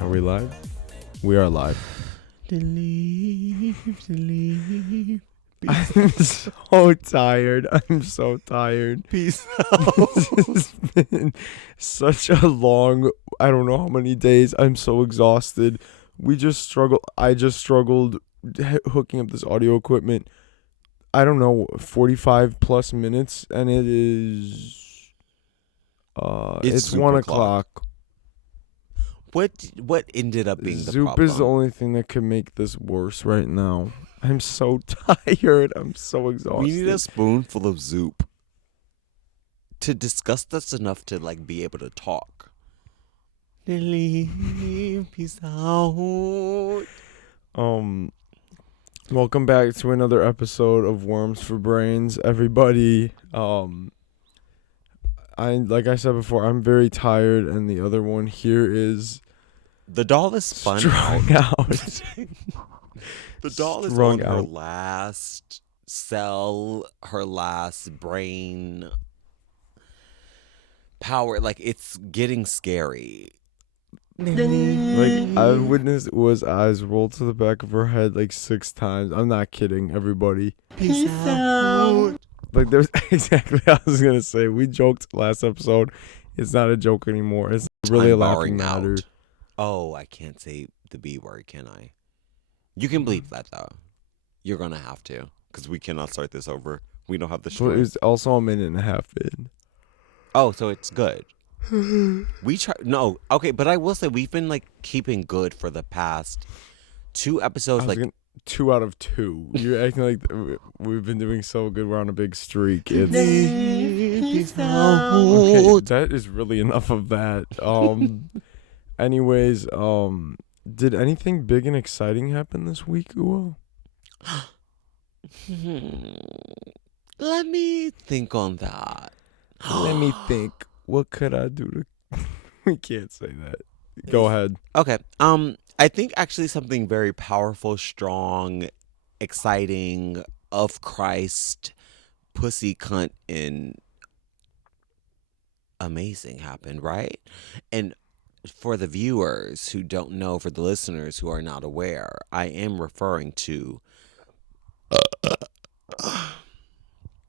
Are we live? We are live. Delete. I'm so tired. I'm so tired. Peace This has been such a long, I don't know how many days. I'm so exhausted. I just struggled hooking up this audio equipment. I don't know, 45 plus minutes, and it is it's 1 o'clock. What ended up being the Zoop problem? is the only thing that can make this worse right now. I'm so tired. I'm so exhausted. We need a spoonful of Zoop to discuss this enough to be able to talk. Peace out. Welcome back to another episode of Worms for Brains, everybody. Like I said before, I'm very tired, and the other one here is The doll is spun strung out. The doll is Strung on her out. last cell, her last brain power. It's getting scary. I witnessed Ua's eyes roll to the back of her head 6 times. I'm not kidding, everybody. Peace out. There's exactly what I was gonna say. We joked last episode. It's not a joke anymore. It's really I'm a laughing barring matter. out. Oh, I can't say the B word, can I? You can bleep that though. You're gonna have to, because we cannot start this over. We don't have the But it strength. was also a minute and a half in. Oh, so it's good. We try. No, okay, but I will say we've been keeping good for the past 2 episodes. 2 out of 2. You're acting like we've been doing so good. We're on a big streak. It's Peace okay. out. That is really enough of that. Anyways, did anything big and exciting happen this week, Ua? Let me think on that. Let me think. What could I do to... We can't say that. Go ahead. Okay. I think actually something very powerful, strong, exciting, of Christ, pussy cunt, and amazing happened, right? And for the viewers who don't know, for the listeners who are not aware, I am referring to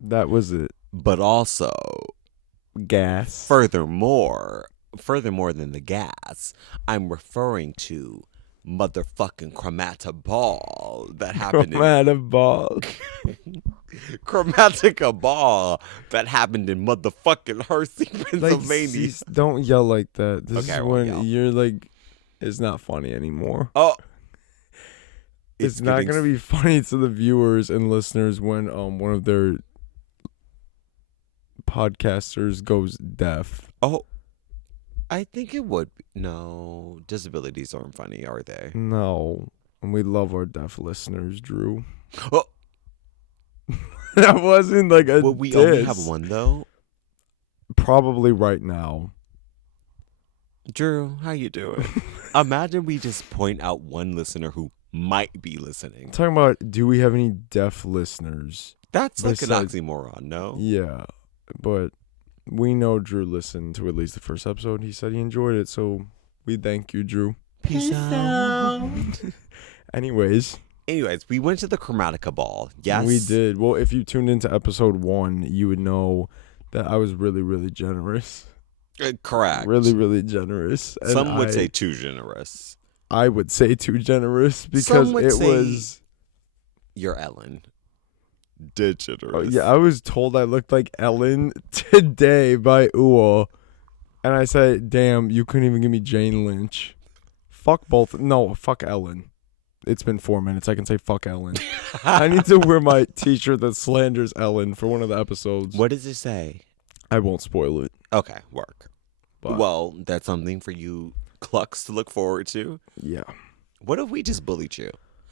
That was it. but also Gas. furthermore than the gas, I'm referring to motherfucking Chromatica ball that happened Chromatica ball that happened in motherfucking Hershey, Pennsylvania. Don't yell like that. This Okay, I is won't when yell. you're it's not funny anymore. Oh, It's not going to be funny to the viewers and listeners when one of their podcasters goes deaf. Oh, I think it would be. No, disabilities aren't funny, are they? No. And we love our deaf listeners, Drew. Oh, That wasn't a well, we diss. only have one though. Probably right now. Drew, how you doing? Imagine we just point out one listener who might be listening. Talking about, do we have any deaf listeners? That's an Besides- oxymoron, no? Yeah, but we know Drew listened to at least the first episode. He said he enjoyed it, so we thank you, Drew. Peace out. Anyways, We went to the Chromatica ball. Yes. we did. Well, if you tuned into episode 1, you would know that I was really, really generous. Correct. Really, really generous. And Some would say too generous. I would say too generous because Some would it say was... You're Ellen. DeGenerous. Yeah, I was told I looked like Ellen today by Ua. And I said, damn, you couldn't even give me Jane Lynch. Fuck both. No, fuck Ellen. It's been 4 minutes. I can say fuck Ellen. I need to wear my t-shirt that slanders Ellen for one of the episodes. What does it say? I won't spoil it. Okay, work. But Well, that's something for you clucks to look forward to. yeah. What if we just bullied you?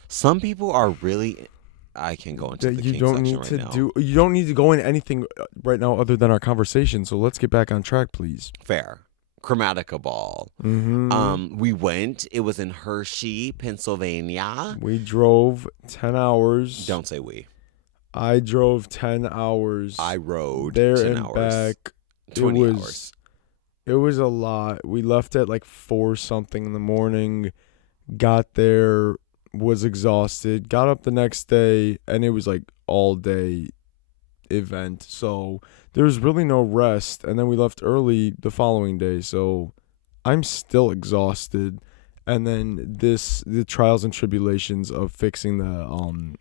Some people are really... I can go into the You king don't section need right to now. you don't need to go into anything right now other than our conversation. So let's get back on track, please. Fair. Chromatica ball. Mm-hmm. We went. It was in Hershey, Pennsylvania. We drove 10 hours. Don't say we. I drove 10 hours. I rode there 10 and hours. back. 20 it was, hours. It was a lot. We left at like 4 something in the morning, got there, was exhausted, got up the next day, and it was like all day event. So there was really no rest. And then we left early the following day. So I'm still exhausted. And then the trials and tribulations of fixing the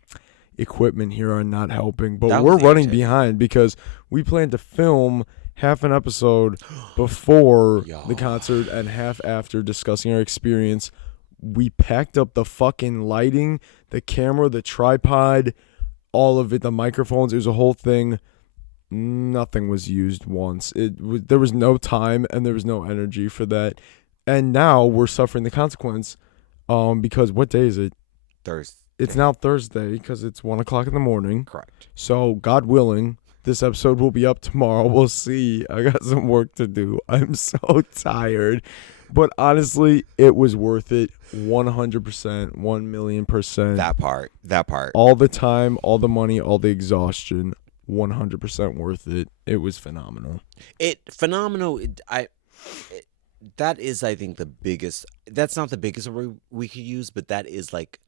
equipment here are not helping. But That we're was running irritating. behind because we plan to film half an episode before Y'all. the concert and half after, discussing our experience. We packed up the fucking lighting, the camera, the tripod, all of it, the microphones. It was a whole thing. Nothing was used once. There was no time and there was no energy for that. And now we're suffering the consequence because what day is it? Thursday. It's now Thursday because it's 1 o'clock in the morning. Correct. So, God willing, this episode will be up tomorrow. We'll see. I got some work to do. I'm so tired. But honestly, it was worth it 100%, 1,000,000%. That part. All the time, all the money, all the exhaustion, 100% worth it. It was phenomenal. That is, I think, the biggest. That's not the biggest word we could use, but that is like,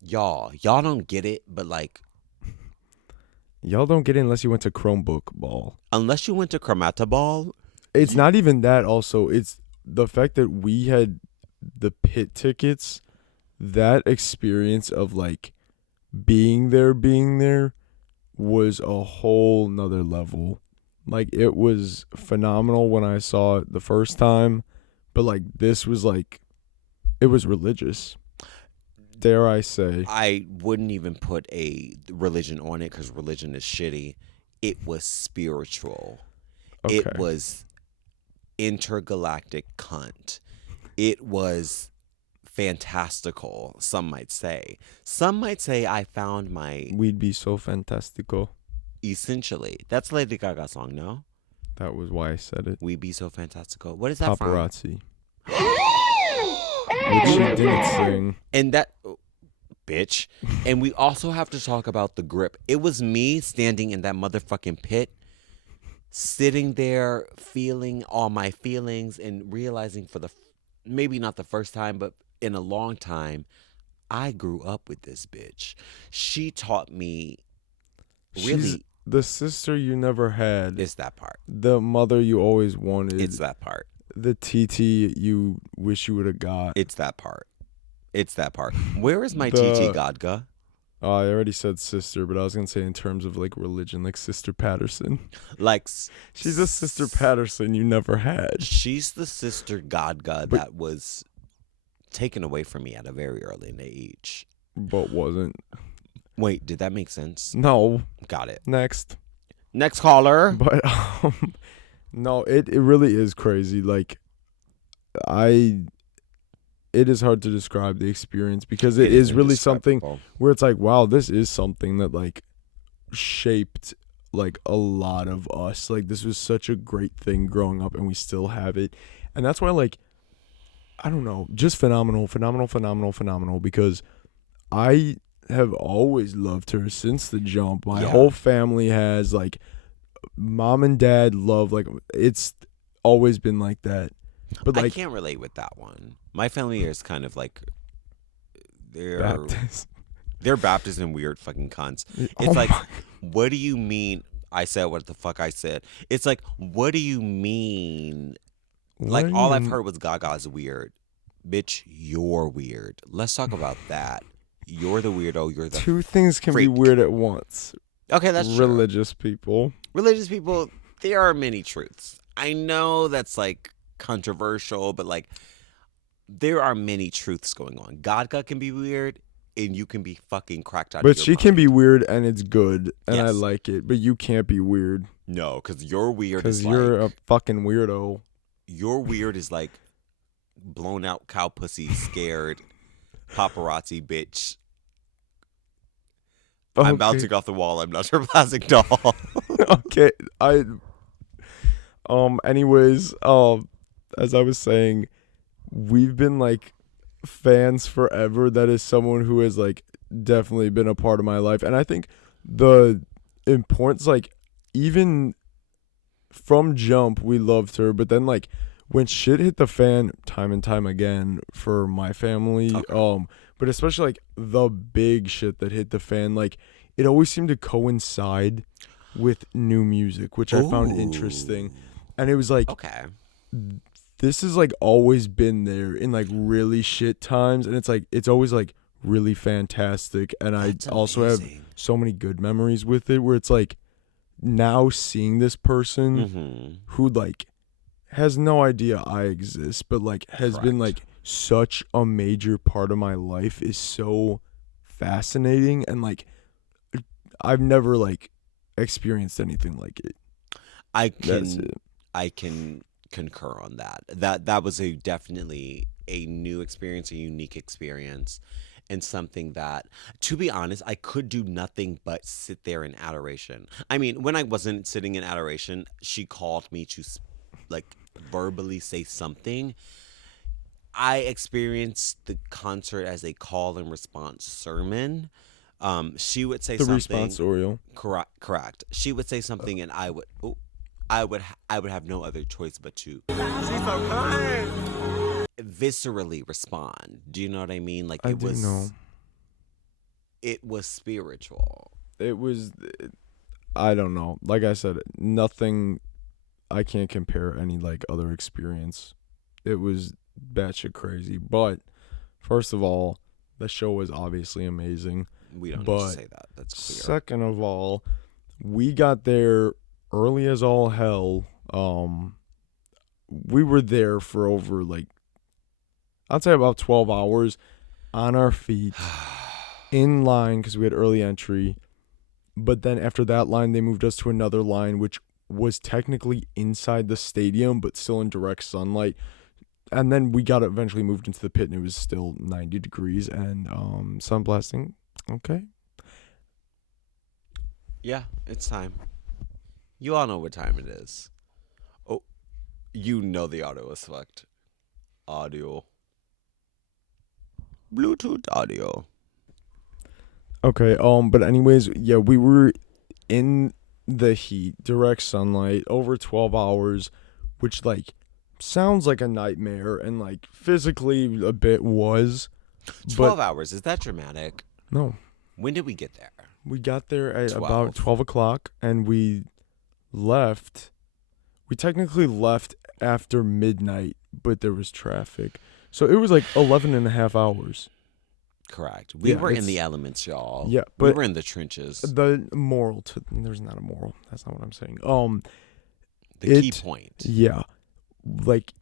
y'all don't get it, but like, Y'all don't get it unless you went to Chromebook ball. unless you went to Chromatica ball, It's not even that also. It's the fact that we had the pit tickets. That experience of like being there was a whole nother level. Like, it was phenomenal when I saw it the first time, but like this was like, it was religious. Dare I say? I wouldn't even put a religion on it because religion is shitty. It was spiritual. Okay. It was intergalactic cunt. It was fantastical, some might say. Some might say I found my We'd be so fantastical. essentially. That's a Lady Gaga song, no? That was why I said it. We be so fantastical. What is that from? Paparazzi. Which she didn't sing. And that, bitch. And we also have to talk about the grip. It was me standing in that motherfucking pit, sitting there, feeling all my feelings and realizing for the, maybe not the first time, but in a long time, I grew up with this bitch. She taught me, really. She's the sister you never had. It's that part. The mother you always wanted. It's that part. The TT you wish you would have got. It's that part. It's that part. Where is my The- TT Godga? Oh, I already said sister, but I was going to say in terms of like religion, like Sister Patterson. Like, She's a Sister Patterson you never had. she's the sister Godga But- that was taken away from me at a very early age. But wasn't. Wait, did that make sense? No. Got it. Next. Next caller. But no, it really is crazy. Like, it is hard to describe the experience because it is really something indescribable. where it's like, wow, this is something that like shaped like a lot of us. Like, this was such a great thing growing up and we still have it. And that's why, like, I don't know, just phenomenal because I have always loved her since the jump. My Yeah. whole family has, like, mom and dad love, like, it's always been like that. But I like, can't relate with that one. My family is kind of like Baptist. they're Baptist and weird fucking cunts. It's Oh like, my- what do you mean? I said what the fuck I said. It's like, what do you mean? Like, what do all you I've mean? heard was Gaga's weird. Bitch, you're weird. Let's talk about that. You're the weirdo. You're the Two things can be freak. weird at once. Okay, that's true. Religious people. Religious people, there are many truths. I know that's like controversial, but like there are many truths going on. Godga can be weird and you can be fucking cracked out of But your she can mind. be weird and it's good and I Yes. like it. But you can't be weird No, because you're weird because is you're like, a fucking weirdo. your weird is like blown out cow pussy, scared, paparazzi bitch. I'm bouncing off the wall. I'm not your plastic doll. Okay, anyways, as I was saying, we've been like fans forever. That is someone who has like definitely been a part of my life, and I think the importance, like, even from jump we loved her, but then like when shit hit the fan time and time again for my family, but especially like the big shit that hit the fan, like it always seemed to coincide with new music, which I found interesting. And it was like, okay, this has like always been there in like really shit times, and it's like it's always like really fantastic. And that's I also have amazing. so many good memories with it, where it's like now seeing this person who like has no idea I exist, but like has been like such a major part of my life is so fascinating. And like I've never like experienced anything like it. I can concur on that. That was a definitely a new experience, a unique experience, and something that, to be honest, I could do nothing but sit there in adoration. I mean, when I wasn't sitting in adoration, she called me to like verbally say something. I experienced the concert as a call and response sermon. She would say The something. responsorial. Correct. She would say something, and I would. I would have no other choice but to viscerally respond. Do you know what I mean? Like I do know. It was spiritual. It was, I don't know. Like I said, nothing. I can't compare any like other experience. It was batshit crazy. But first of all, the show was obviously amazing. We don't need to say that. That's clear. Second of all, we got there early as all hell. We were there for over like, I'd say about 12 hours on our feet in line because we had early entry. But then after that line, they moved us to another line, which was technically inside the stadium, but still in direct sunlight. And then we got eventually moved into the pit, and it was still 90 degrees and sunblasting. Okay. Yeah, it's time. You all know what time it is. Oh, you know the audio is fucked. Audio. Bluetooth audio. Okay, but anyways, yeah, we were in the heat, direct sunlight, over 12 hours, which like sounds like a nightmare, and like physically a bit was. 12 hours, is that dramatic? No. When did we get there? We got there at 12. about 12 o'clock, and we left. We technically left after midnight, but there was traffic. So it was like 11 and a half hours. Correct. We were in the elements, y'all. Yeah, we but were in the trenches. The moral to there's not a moral. That's not what I'm saying. The key point. Yeah, like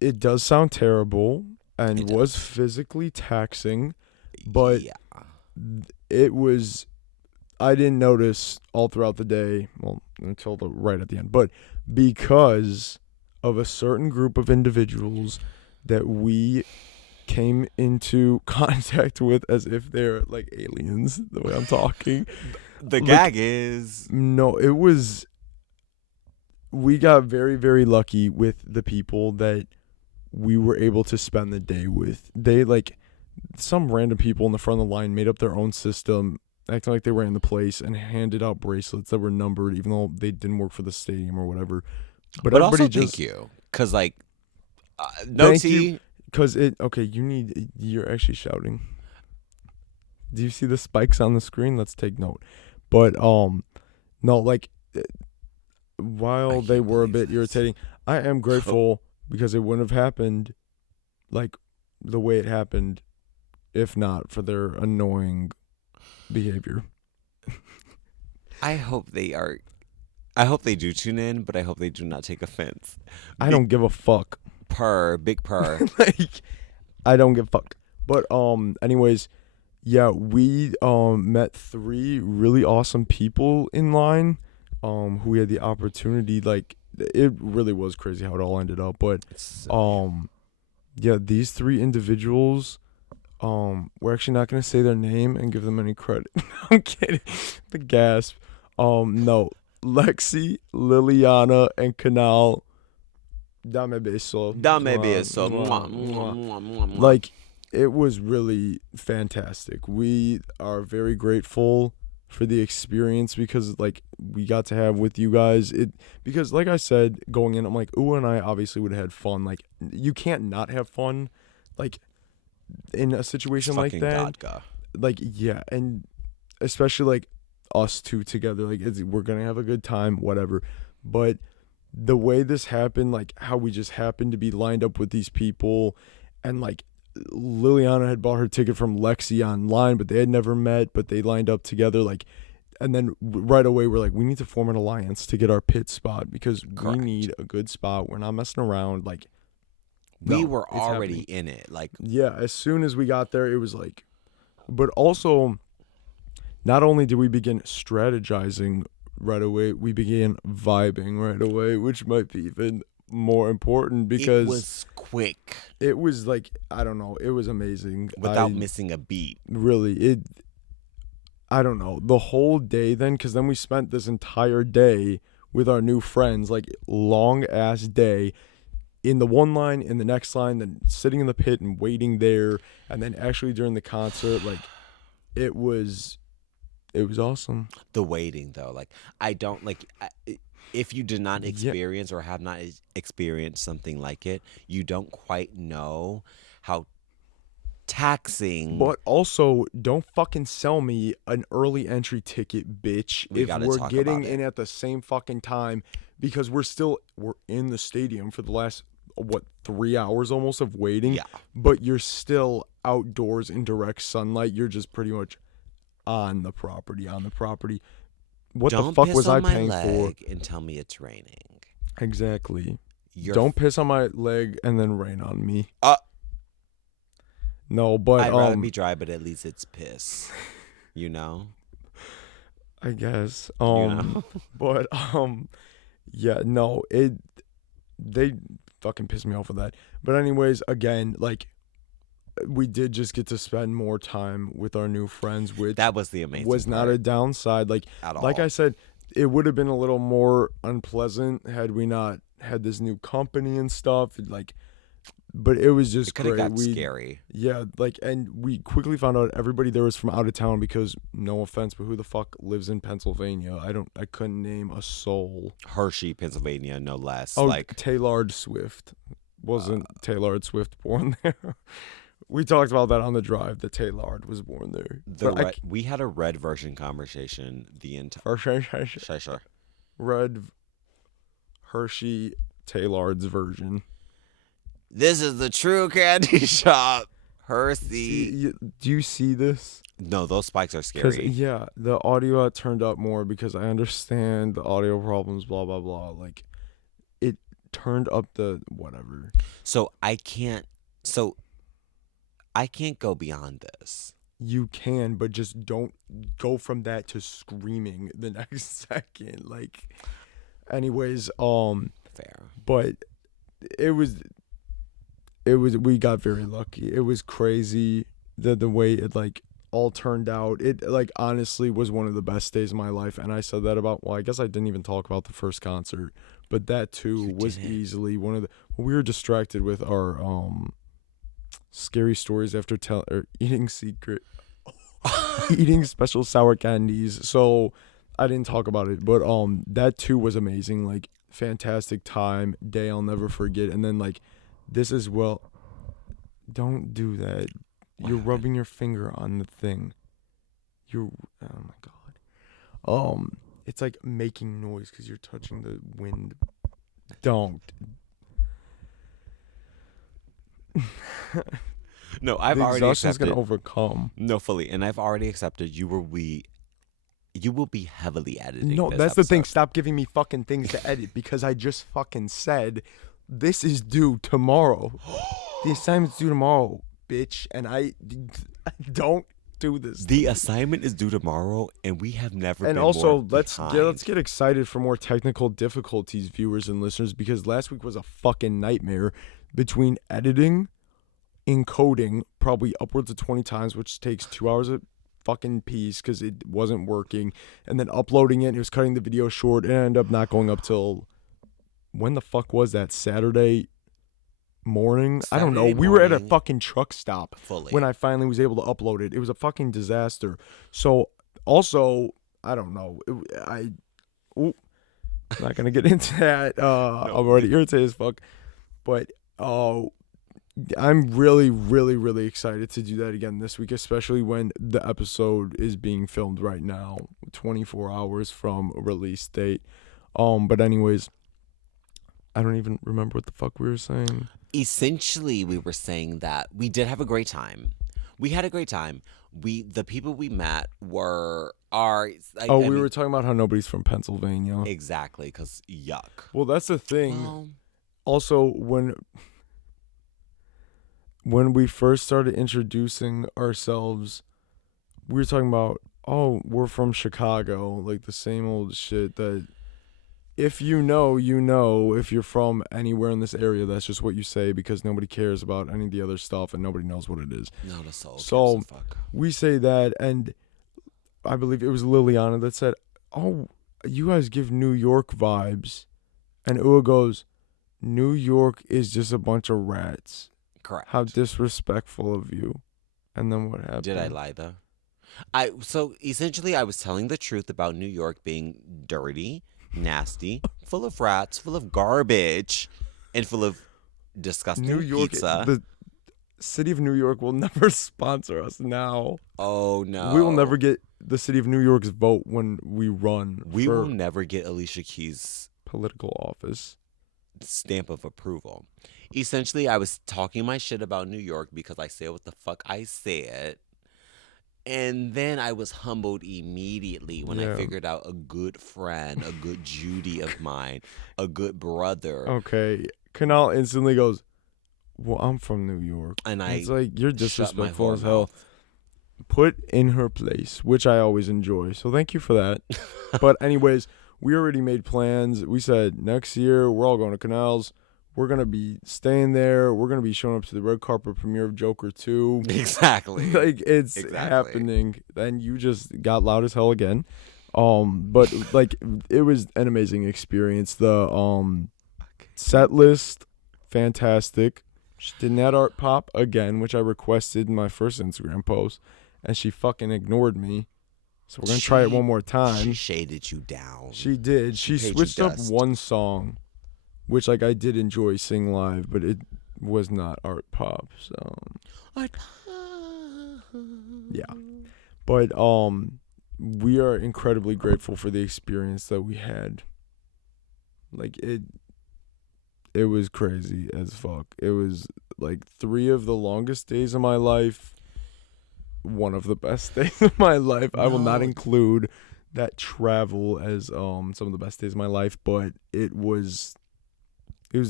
it does sound terrible and was physically taxing, but it was. I didn't notice all throughout the day, well, until right at the end, but because of a certain group of individuals that we came into contact with as if they're like aliens, the way I'm talking. The gag is... No, it was... We got very, very lucky with the people that we were able to spend the day with. They, like, some random people in the front of the line made up their own system, acting like they ran the place, and handed out bracelets that were numbered, even though they didn't work for the stadium or whatever. But everybody also just... thank you. Because, like, no tea... Because you're actually shouting. Do you see the spikes on the screen? Let's take note. But, no, like, while they were a bit irritating, I am grateful because it wouldn't have happened, like, the way it happened, if not for their annoying behavior. I hope they do tune in, but I hope they do not take offense. I don't give a fuck. Big purr. Like, I don't give a fuck. But anyways, yeah, we met 3 really awesome people in line who we had the opportunity, like, it really was crazy how it all ended up, but yeah, these 3 individuals, we're actually not gonna say their name and give them any credit. I'm kidding. The gasp. No, Lexi, Liliana, and Canal. Dame beso. Like, it was really fantastic. We are very grateful for the experience, because like we got to have with you guys because like I said going in, I'm like, Ooh and I obviously would have had fun. Like you can't not have fun like in a situation like that. GODGA. Like yeah, and especially like us two together, like we're gonna have a good time, whatever. But the way this happened, like how we just happened to be lined up with these people, and like Liliana had bought her ticket from Lexi online, but they had never met, but they lined up together, like, and then right away we're like, we need to form an alliance to get our pit spot, because Correct. we need a good spot. We're not messing around. Like We no, were it's already happening. in it. Like, Yeah, as soon as we got there, it was like, but also, not only did we begin strategizing right away, we began vibing right away, which might be even more important, because it was quick it was like, I don't know, it was amazing. without missing a beat. Really, I don't know, the whole day then, because then we spent this entire day with our new friends, like long ass day, in the one line, in the next line, then sitting in the pit and waiting there, and then actually during the concert, like it was awesome. The waiting, though, like, I don't like. If you did not experience or have not experienced something like it, you don't quite know how taxing. But also, don't fucking sell me an early entry ticket, bitch. We if gotta we're talk getting about it. in at the same fucking time, because we're in the stadium for the last 3 hours almost of waiting. Yeah. But you're still outdoors in direct sunlight. You're just pretty much on the property. What Don't the fuck piss was on I my paying for? leg and tell me it's raining. Exactly. You're Don't piss on my leg and then rain on me. Uh, No, but I'd rather be dry, but at least it's piss. You know? I guess. You know? But yeah, no, they fucking pissed me off with that. But anyways, again, like we did just get to spend more time with our new friends, which That was the amazing was not part a downside. Like at all. like I said, it would have been a little more unpleasant had we not had this new company and stuff. Like, but it was just It could have great. got scary. Yeah, like, and we quickly found out everybody there was from out of town, because no offense, but who the fuck lives in Pennsylvania? I couldn't name a soul. Hershey, Pennsylvania, no less. Oh, Like, Taylor Swift. Wasn't Taylor Swift born there? We talked about that on the drive, that Taylor was born there. But we had a red version conversation the entire. Sure. Red Hershey Taylor's version. This is the true candy shop. Hershey. See, do you see this? No, those spikes are 'Cause, scary. yeah, the audio turned up more, because I understand the audio problems, blah, blah, blah. Like, it turned up the whatever. So I can't go beyond this. You can, but just don't go from that to screaming the next second. Like, anyways, Fair. but it was, we got very lucky. It was crazy the way it like all turned out. It like honestly was one of the best days of my life, and I said that about, well, I guess I didn't even talk about the first concert, but that too You was didn't. easily one of the, we were distracted with our scary stories after eating eating special sour candies, so I didn't talk about it. But that too was amazing. Like, fantastic time, day I'll never forget. And then like this as well, don't do that. You're rubbing your finger on the thing. Oh my god. It's like making noise because you're touching the wind. Don't. No, I've The already exhaustion's accepted. gonna overcome. No, fully, and I've already accepted. You will be heavily editing. No, this that's the thing. episode. Stop giving me fucking things to edit, because I just fucking said this is due tomorrow. The assignment's due tomorrow, bitch, and I don't do this. The assignment is due tomorrow, and we have never. And been also, more let's behind. get excited for more technical difficulties, viewers and listeners, because last week was a fucking nightmare between editing, encoding probably upwards of 20 times, which takes 2 hours a fucking piece because it wasn't working, and then uploading it. It was cutting the video short, and it ended up not going up till, when the fuck was that, Saturday morning? I don't know. Saturday We were at a morning. fucking truck stop Fully. when I finally was able to upload it. It was a fucking disaster. So also, I don't know. I'm not gonna get into that. I'm already irritated as fuck. But I'm really, really, really excited to do that again this week, especially when the episode is being filmed right now, 24 hours from release date. But anyways, I don't even remember what the fuck we were saying. Essentially, we were saying that we did have a great time. We had a great time. The people we met were We were talking about how nobody's from Pennsylvania. Exactly, because yuck. Well, that's the thing. Well, Also, when we first started introducing ourselves, we were talking about, we're from Chicago, like the same old shit that if you know, if you're from anywhere in this area, that's just what you say because nobody cares about any of the other stuff and nobody knows what it is. not a soul. So gives a fuck. we say that, and I believe it was Liliana that said, you guys give New York vibes. And Ua goes, New York is just a bunch of rats. Correct. How disrespectful of you. And then what happened? Did I lie though? So essentially I was telling the truth about New York being dirty, nasty, full of rats, full of garbage, and full of disgusting New York, pizza. the city of New York will never sponsor us now. Oh no. We will never get the city of New York's vote when we run We for will never get Alicia Keys' political office. stamp of approval. Essentially, I was talking my shit about New York because I said what the fuck I said. And then I was humbled immediately when I figured out a good friend, a good Judy of mine, a good brother. Okay. Kanal instantly goes, well, I'm from New York. And it's like, you're shut my disrespectful whore as hell. mouth. Put in her place, which I always enjoy. So thank you for that. But anyways, we already made plans. We said next year we're all going to Canals. We're going to be staying there. We're going to be showing up to the red carpet premiere of Joker 2. Exactly. Like, it's happening. Then you just got loud as hell again. But like, it was an amazing experience. The set list, fantastic. She did an ARTPOP again, which I requested in my first Instagram post, and she fucking ignored me. So we're going to try it one more time. She shaded you down. She did. She paid you switched up dust. one song, which like I did enjoy sing live, but it was not ARTPOP. So yeah. But we are incredibly grateful for the experience that we had. Like it was crazy as fuck. It was like 3 of the longest days of my life. One of the best days of my life. I will not include that travel as some of the best days of my life, but it was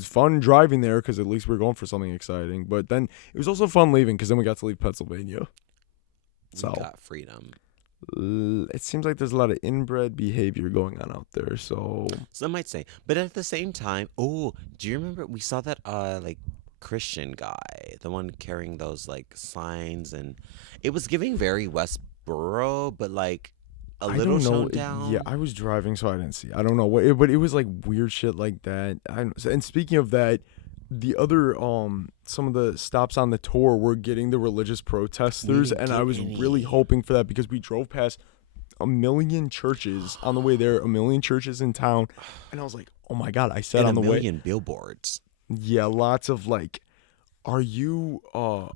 fun driving there because at least we were going for something exciting. But then it was also fun leaving because then we got to leave Pennsylvania. So we got freedom. It seems like there's a lot of inbred behavior going on out there. So Some might say, but at the same time, do you remember we saw that like Christian guy, the one carrying those like signs, and it was giving very Westboro, but like a little toned down. Yeah, I was driving, so I didn't see. I don't know what, but it was like weird shit like that. And speaking of that, the other some of the stops on the tour were getting the religious protesters, and I was really hoping for that because we drove past a million churches on the way there, a million churches in town, and I was like, oh my god! I said and on the way, a million billboards. Yeah, lots of like, are you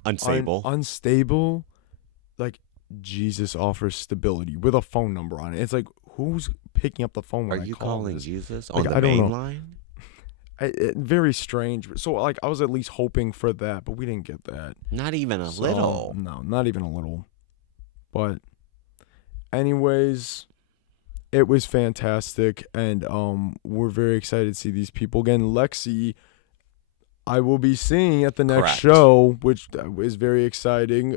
unstable? Unstable, like Jesus offers stability with a phone number on it. It's like, who's picking up the phone when Are I you call calling this? Jesus Like, on the I don't main know. line? Very strange. So like, I was at least hoping for that, but we didn't get that. Not even a little. No, not even a little. But anyways, it was fantastic, and we're very excited to see these people again. Lexi, I will be seeing at the next Correct. show, which is very exciting.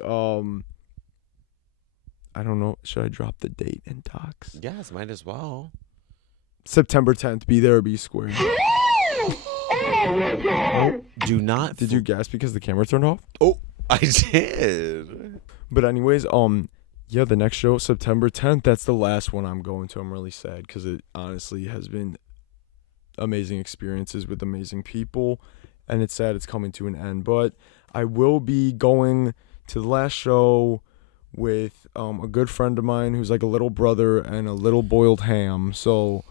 I don't know. Should I drop the date and docs? Yes, might as well. September 10th. Be there or be square. Do not. Did you guess because the camera turned off? Oh, I did. But anyways, yeah, the next show, September 10th. That's the last one I'm going to. I'm really sad because it honestly has been amazing experiences with amazing people, and it's sad it's coming to an end. But I will be going to the last show with a good friend of mine who's like a little brother and a little boiled ham. So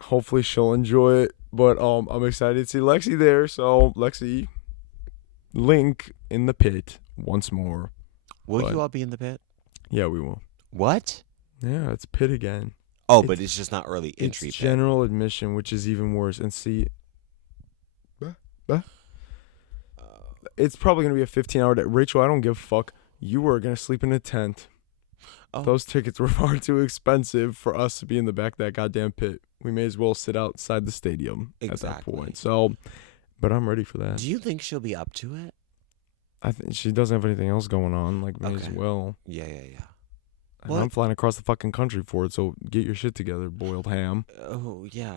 hopefully she'll enjoy it. But I'm excited to see Lexi there. So Lexi, link in the pit once more. Will But you all be in the pit? yeah, we will. What? Yeah, it's pit again. Oh, but it's just not early entry. It's pit. general admission, which is even worse. And see, it's probably going to be a 15-hour day. Rachel, I don't give a fuck. You were going to sleep in a tent. Oh. Those tickets were far too expensive for us to be in the back of that goddamn pit. We may as well sit outside the stadium at that point. So, but I'm ready for that. Do you think she'll be up to it? I think she doesn't have anything else going on. Like, may as well. Yeah. And I'm flying across the fucking country for it, so get your shit together, boiled ham. Oh, yeah.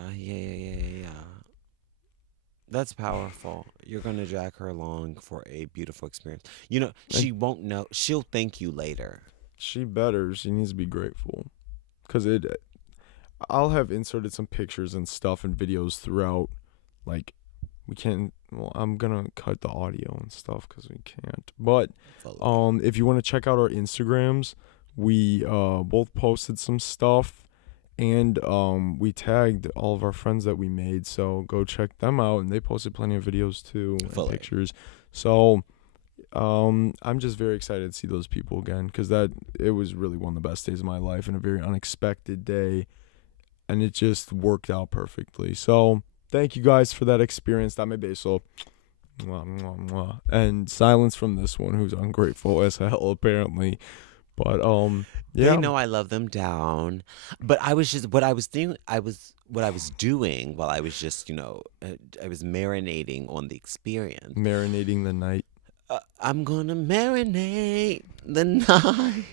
That's powerful. You're going to drag her along for a beautiful experience. You know, she won't know. She'll thank you later. She better. She needs to be grateful. Because I'll have inserted some pictures and stuff and videos throughout. Like, we can't, well, I'm going to cut the audio and stuff because we can't. But if you want to check out our Instagrams, we both posted some stuff. And we tagged all of our friends that we made, so go check them out. And they posted plenty of videos too and pictures. So I'm just very excited to see those people again because it was really one of the best days of my life and a very unexpected day, and it just worked out perfectly. So thank you guys for that experience. Dame beso. Mwah, mwah, mwah. And silence from this one, who's ungrateful as hell apparently. But yeah. They know I love them down. But I was just what I was doing while I was just, I was marinating on the experience. Marinating the night. I'm gonna marinate the night.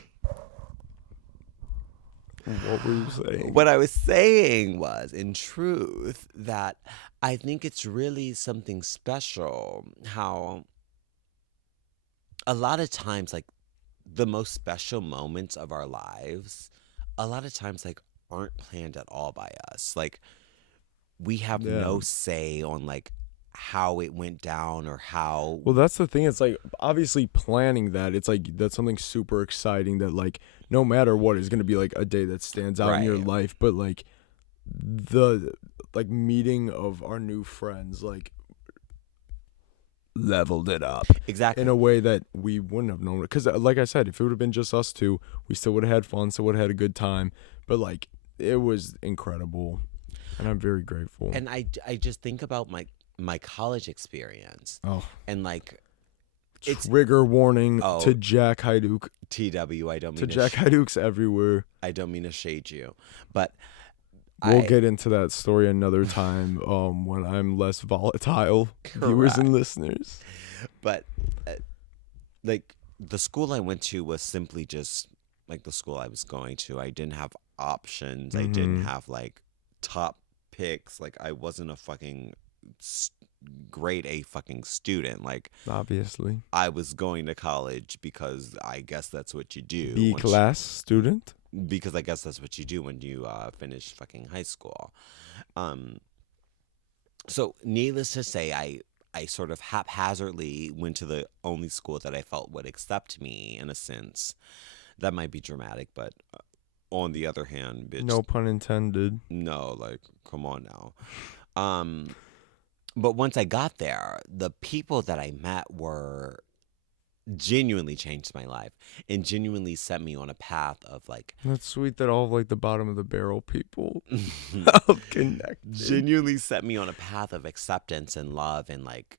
What were you saying? What I was saying was, in truth, that I think it's really something special how a lot of times, like, the most special moments of our lives, a lot of times, like, aren't planned at all by us. Like, we have no say on, like, how it went down or how. Well, that's the thing. It's like, obviously planning that, it's like, that's something super exciting that, like, no matter what is going to be like a day that stands out in your life. But like the meeting of our new friends, like, leveled it up exactly in a way that we wouldn't have known. Because like I said, if it would have been just us two, we still would have had fun, still would have had a good time. But like, it was incredible, and I'm very grateful. And I just think about my college experience. And like, trigger warning to Jack Hyduke. TW, I don't mean to Jack Hyduke's everywhere. I don't mean to shade you, but we'll get into that story another time when I'm less volatile. Viewers and listeners. But like, the school I went to was simply just like the school I was going to. I didn't have options. I didn't have like top picks. Like, I wasn't a fucking grade A fucking student. Like, obviously I was going to college because I guess that's what you do. B class student. Because I guess that's what you do when you finish fucking high school. So needless to say, I sort of haphazardly went to the only school that I felt would accept me, in a sense. That might be dramatic, but on the other hand, bitch. No pun intended. No, like, come on now. But once I got there, the people that I met were genuinely changed my life and genuinely set me on a path of, like. That's sweet that all of, like, the bottom of the barrel people connected. Genuinely set me on a path of acceptance and love, and like,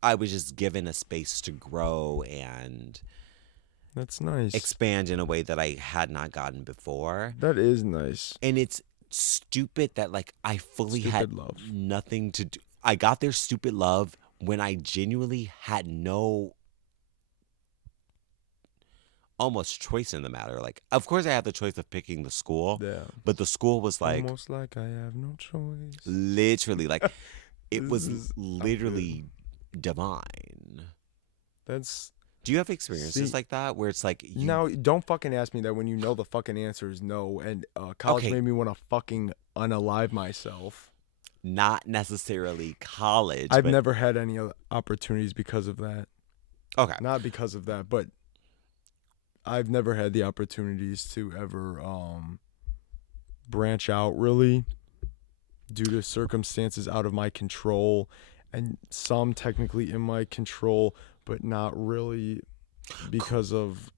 I was just given a space to grow and. That's nice. Expand in a way that I had not gotten before. That is nice. And it's stupid that, like, I fully had nothing to do. I got their stupid love when I genuinely had no almost choice in the matter. Like, of course I had the choice of picking the school. Yeah. But the school was like. Almost like I have no choice. Literally. Like, it was literally divine. That's. Do you have experiences like that where it's like Now, don't fucking ask me that when you know the fucking answer is no, and college made me want to fucking unalive myself. Not necessarily college. I've never had any other opportunities because of that. Okay. Not because of that, but I've never had the opportunities to ever branch out really due to circumstances out of my control, and some technically in my control, but not really because of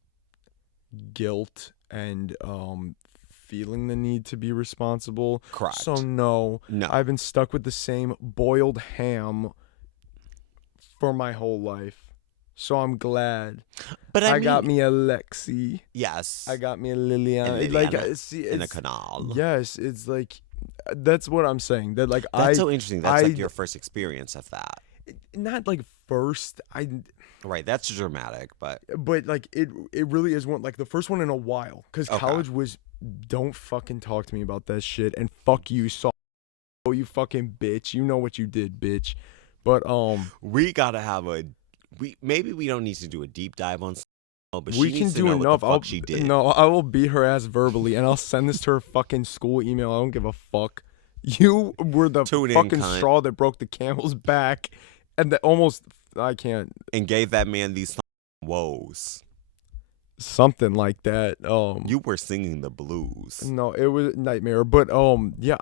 guilt and feeling the need to be responsible. Correct. So no, I've been stuck with the same boiled ham for my whole life. So I'm glad. But I mean, got me a Lexi. Yes. I got me a Liliana. Like, see, in a canal. Yes, it's like, that's what I'm saying. That like that's so interesting. That's like your first experience of that. Not like first. Right, that's dramatic, but like it really is one, like the first one in a while, because college was, don't fucking talk to me about that shit, and fuck you, you fucking bitch, you know what you did, bitch. But we gotta have maybe we don't need to do a deep dive on, but we can do enough. She did. No, I will beat her ass verbally, and I'll send this to her fucking school email. I don't give a fuck. You were the fucking straw that broke the camel's back, and that almost, I can't. And gave that man these woes. Something like that. You were singing the blues. No, it was a nightmare. But yeah,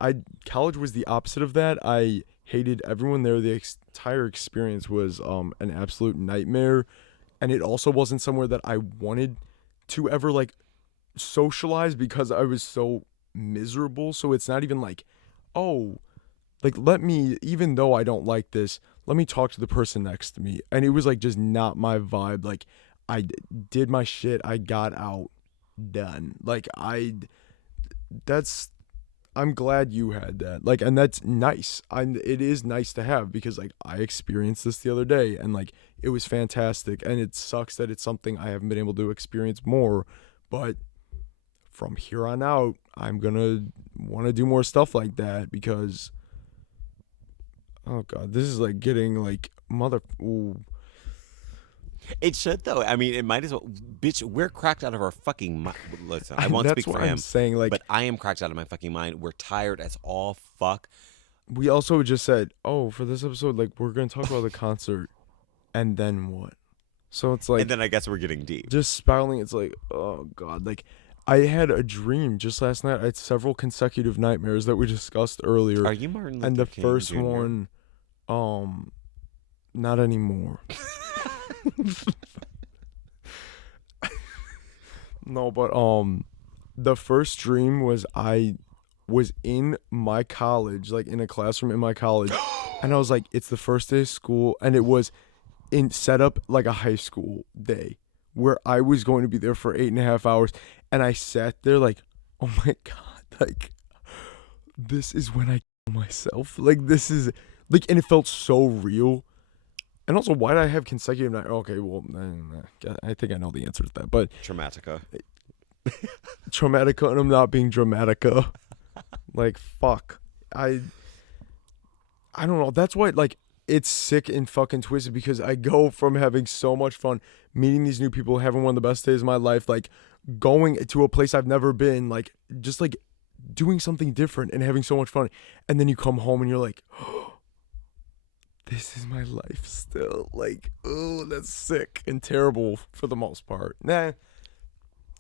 college was the opposite of that. I hated everyone there. The entire experience was an absolute nightmare, and it also wasn't somewhere that I wanted to ever like socialize because I was so miserable. So it's not even like, oh, like let me, even though I don't like this, let me talk to the person next to me. And it was like just not my vibe. Like I did my shit, I got out, done. Like I'm glad you had that. Like, and that's nice. It is nice to have, because like I experienced this the other day, and like it was fantastic. And it sucks that it's something I haven't been able to experience more, but from here on out, I'm gonna want to do more stuff like that, because oh god, this is like getting like ooh. It should though. I mean, it might as well. Bitch, we're cracked out of our fucking mind. Listen, I won't speak for him. I'm saying, like, but I am cracked out of my fucking mind. We're tired as all fuck. We also just said, oh, for this episode, like, we're gonna talk about the concert, and then what? So it's like, and then I guess we're getting deep. Just spiraling. It's like, oh god, like I had a dream just last night. I had several consecutive nightmares that we discussed earlier. Are you Martin Luther And the King first Jr.? one, not anymore. No, but the first dream was I was in my college, like in a classroom in my college, and I was like, it's the first day of school, and it was set up like a high school day where I was going to be there for 8.5 hours, and I sat there like, oh my god, like this is when I kill myself, like this is like, and it felt so real. And also, why did I have consecutive nights? Okay, well, I think I know the answer to that. But Chromatica. Traumatica, and I'm not being dramatica. Like, fuck. I don't know. That's why, like, it's sick and fucking twisted, because I go from having so much fun, meeting these new people, having one of the best days of my life, like, going to a place I've never been, like, just, like, doing something different and having so much fun. And then you come home and you're like, oh, this is my life still. Like, oh, that's sick and terrible for the most part. Nah,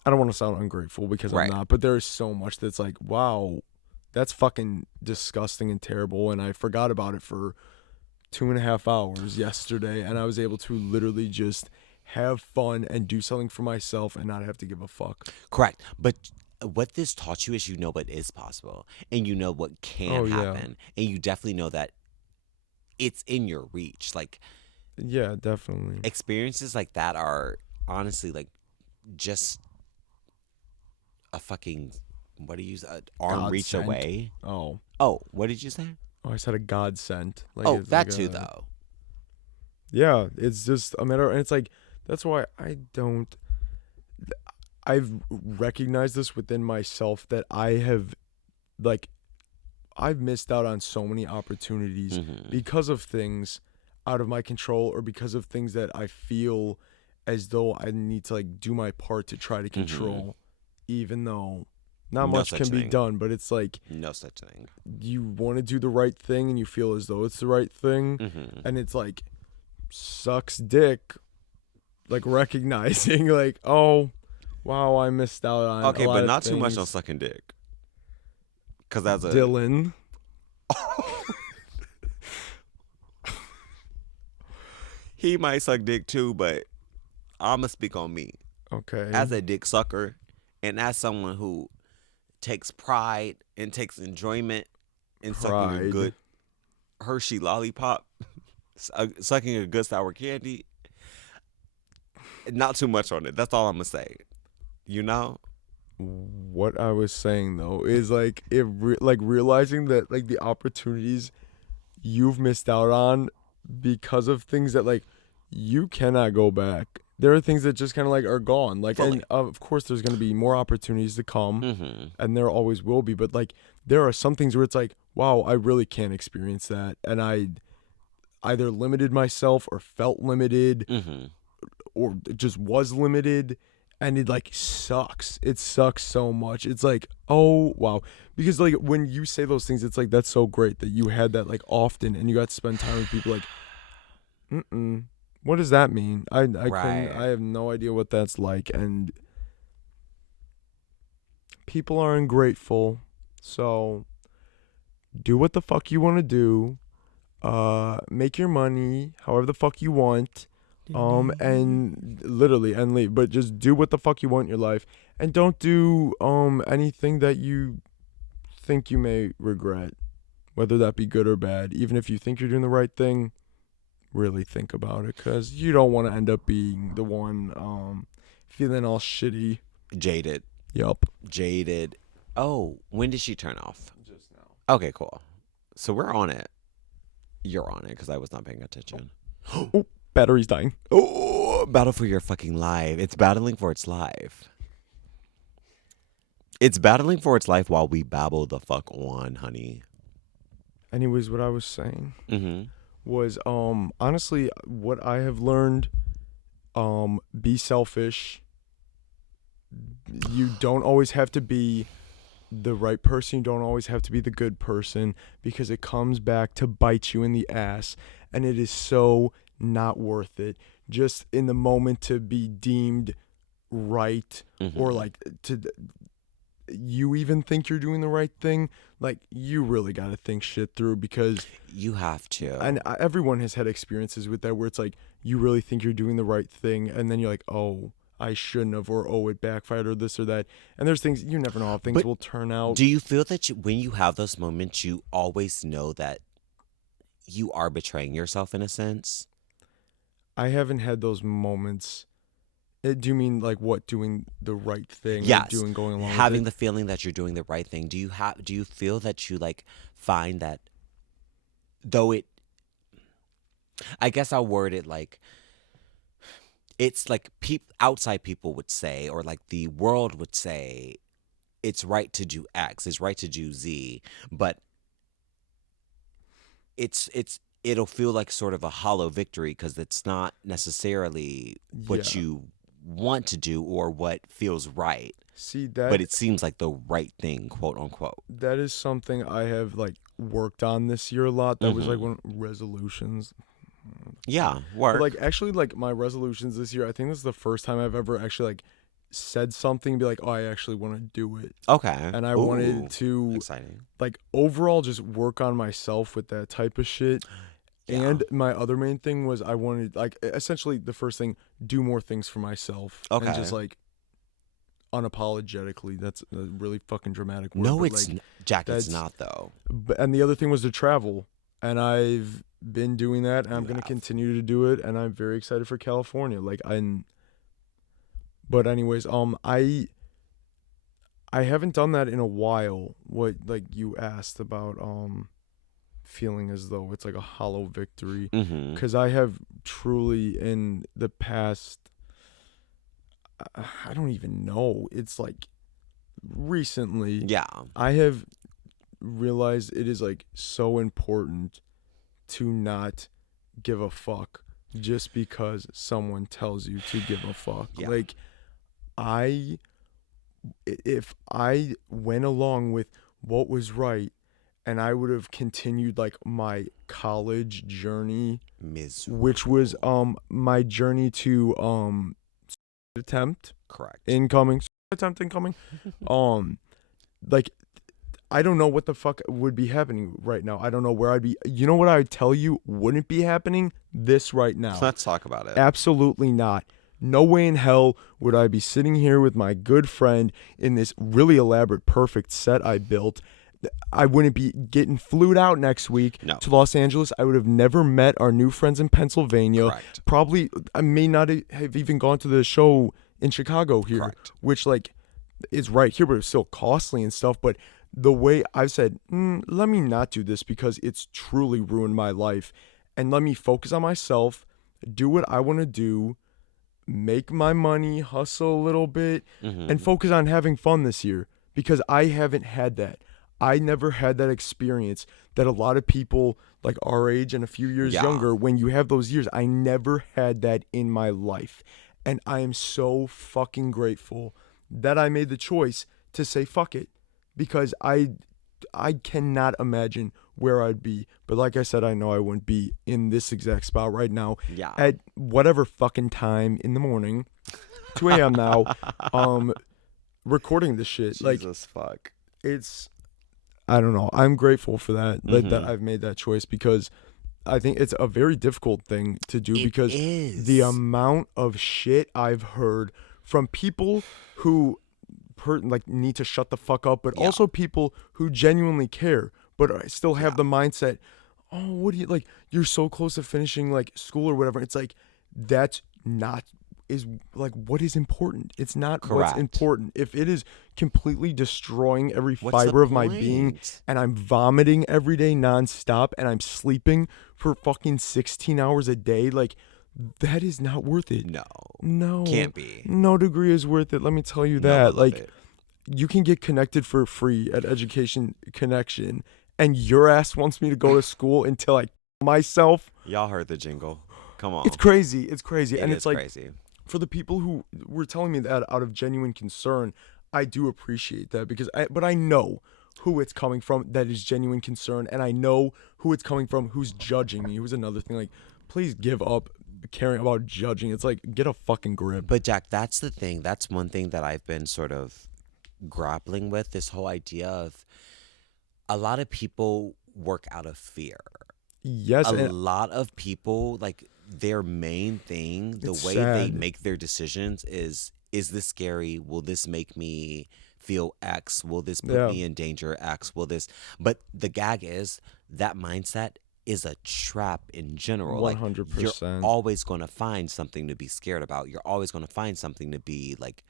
I don't want to sound ungrateful, because I'm not, but there is so much that's like, wow, that's fucking disgusting and terrible. And I forgot about it for 2.5 hours yesterday, and I was able to literally just have fun and do something for myself and not have to give a fuck. Correct. But what this taught you is, you know what is possible, and you know what can happen, and you definitely know that it's in your reach. Like, yeah, definitely. Experiences like that are honestly like just a fucking, what do you use? Arm God reach sent. away. Oh, what did you say? Oh, I said a godsend. Like, oh, that like too, though. Yeah, it's just a matter, and it's like, that's why I've recognized this within myself, that I have, like, I've missed out on so many opportunities because of things out of my control, or because of things that I feel as though I need to, like, do my part to try to control, even though not much can be done. But it's like, no such thing. You want to do the right thing, and you feel as though it's the right thing, and it's like, sucks dick, like, recognizing like, oh, wow, I missed out on Okay, a lot but of not too much on things. sucking dick. Because that's a... Dylan. He might suck dick too, but I'm going to speak on me. Okay. As a dick sucker and as someone who takes pride and takes enjoyment in sucking a Pride. good Hershey lollipop, sucking a good sour candy, not too much on it. That's all I'm going to say. You know? What I was saying though is like like realizing that like the opportunities you've missed out on because of things that like you cannot go back. There are things that just kind of like are gone. Like, Fully. and of course there's going to be more opportunities to come, Mm-hmm. and there always will be. But like there are some things where it's like, wow, I really can't experience that, and I either limited myself or felt limited Mm-hmm. or just was limited, and it like sucks. It sucks so much. It's like, oh wow, because like when you say those things, it's like that's so great that you had that like often and you got to spend time with people. Like, what does that mean? I couldn't. Right. I have no idea what that's like, and people are ungrateful. So do what the fuck you want to do. Make your money however the fuck you want. And literally and leave, but just do what the fuck you want in your life, and don't do anything that you think you may regret, whether that be good or bad. Even if you think you're doing the right thing, really think about it, because you don't want to end up being the one feeling all shitty. Jaded. Yup. Jaded. Oh, when did she turn off? Just now. Okay, cool. So we're on it. You're on it because I was not paying attention. Oh, battery's dying. Oh, battle for your fucking life. It's battling for its life. It's battling for its life while we babble the fuck on, honey. Anyways, what I was saying Mm-hmm. was honestly what I have learned, be selfish. You don't always have to be the right person. You don't always have to be the good person, because it comes back to bite you in the ass, and it is so not worth it just in the moment to be deemed right, Mm-hmm. or like to you even think you're doing the right thing. Like, you really got to think shit through, because You have to. and everyone has had experiences with that where it's like you really think you're doing the right thing, and then you're like, oh, I shouldn't have, or oh, it backfired, or this or that. And there's things you never know how things But will turn out. Do you feel that when you have those moments, you always know that you are betraying yourself in a sense? I haven't had those moments. Do you mean like what, doing the right thing? Yes. Or going along Having with the feeling that you're doing the right thing. Do you feel that you like find that though it, I guess I'll word it like, it's like outside people would say, or like the world would say, it's right to do X, it's right to do Z, but it'll feel like sort of a hollow victory because it's not necessarily what Yeah. you want to do or what feels right, See, but it seems like the right thing, quote unquote. that is something I have like worked on this year a lot. That was like Mhm. one resolutions. Yeah, But work. like actually like my resolutions this year, I think this is the first time I've ever actually like said something and be like, oh, I actually want to do it. Okay. And I Ooh, wanted to exciting. like overall just work on myself with that type of shit. Yeah. And my other main thing was I wanted, like, essentially the first thing, do more things for myself. Okay. And just like unapologetically. That's a really fucking dramatic word. No, but, it's like, Jack. It's that's- not though. and the other thing was to travel. And I've been doing that, and I'm You going to have. continue to do it. And I'm very excited for California. But anyways, I haven't done that in a while. What, like, you asked about feeling as though it's like a hollow victory, Mm-hmm. because I have truly in the past, I don't even know, it's like recently, Yeah. I have realized it is like so important to not give a fuck just because someone tells you to give a fuck. Yeah. Like, if I went along with what was right, and I would have continued like my college journey, Miserable. which was my journey to attempt Correct. incoming. Attempt incoming. Like, I don't know what the fuck would be happening right now. I don't know where I'd be. You know what I would tell you wouldn't be happening? This right now. Let's talk about it. Absolutely not. No way in hell would I be sitting here with my good friend in this really elaborate, perfect set I built. I wouldn't be getting flued out next week to Los Angeles. I would have never met our new friends in Pennsylvania. Correct. Probably, I may not have even gone to the show in Chicago here, Correct. which, like, is right here, but it's still costly and stuff. But the way I've said, let me not do this because it's truly ruined my life. And let me focus on myself, do what I want to do, make my money, hustle a little bit, and focus on having fun this year because I haven't had that. I never had that experience that a lot of people like our age and a few years younger, when you have those years, I never had that in my life. And I am so fucking grateful that I made the choice to say fuck it because I cannot imagine where I'd be. But like I said, I know I wouldn't be in this exact spot right now at whatever fucking time in the morning, 2 a.m. now, recording this shit. Jesus fuck. It's, I don't know. I'm grateful for that, that I've made that choice because I think it's a very difficult thing to do because the amount of shit I've heard from people who need to shut the fuck up, but also people who genuinely care, but still have the mindset, oh, what do you, like, you're so close to finishing, like, school or whatever. It's like, that's not, is, like, what is important? It's not what's important. If it is completely destroying every fiber of my being and I'm vomiting every day nonstop and I'm sleeping for fucking 16 hours a day, like, that is not worth it. No. Can't be. No degree is worth it. Let me tell you that. Like, you can get connected for free at Education Connection, and your ass wants me to go to school until I myself. Y'all heard the jingle. Come on. It's crazy. It's crazy. And it's like, crazy. For the people who were telling me that out of genuine concern, I do appreciate that because but I know who it's coming from that is genuine concern, and I know who it's coming from who's judging me. It was another thing. Like, please give up caring about judging. It's like, get a fucking grip. But Jack, that's the thing. That's one thing that I've been sort of grappling with, this whole idea of a lot of people work out of fear. Yes. A lot of people, like, their main thing, the way they make their decisions is this scary? Will this make me feel X? Will this put me in danger? X? Will this? But the gag is that mindset is a trap in general. 100%. Like, you're always going to find something to be scared about. You're always going to find something to be like,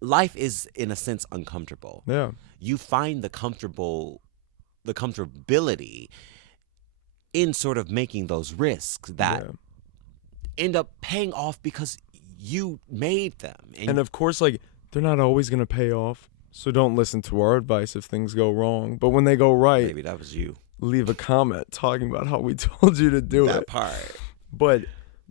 life is in a sense uncomfortable. Yeah. You find the comfortability in sort of making those risks that end up paying off because you made them. And of course, like, they're not always going to pay off. So don't listen to our advice if things go wrong. But when they go right, maybe that was you. Leave a comment talking about how we told you to do that it. part. But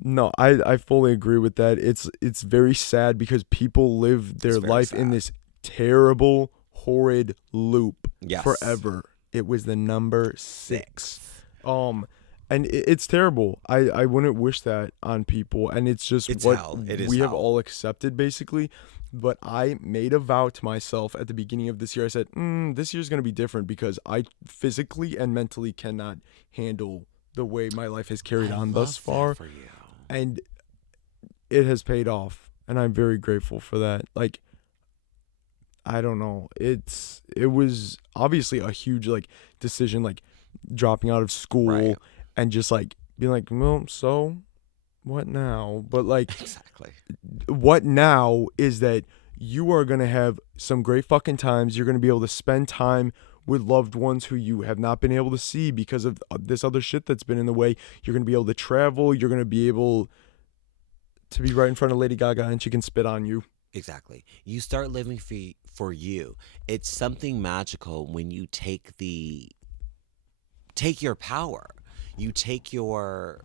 no, I fully agree with that. It's very sad because people live their life in this terrible, horrid loop forever. It was the number 6. And it's terrible. I wouldn't wish that on people. And it's just we have all accepted, basically. But I made a vow to myself at the beginning of this year. I said, this year's going to be different because I physically and mentally cannot handle the way my life has carried on thus far. For you. And it has paid off. And I'm very grateful for that. Like, I don't know. It was obviously a huge, like, decision, like, dropping out of school and just, like, being like, well, so what now? But, like, exactly. What now is that you are going to have some great fucking times. You're going to be able to spend time with loved ones who you have not been able to see because of this other shit that's been in the way. You're going to be able to travel. You're going to be able to be right in front of Lady Gaga and she can spit on you. Exactly. You start living for you. It's something magical when you take your power. You take your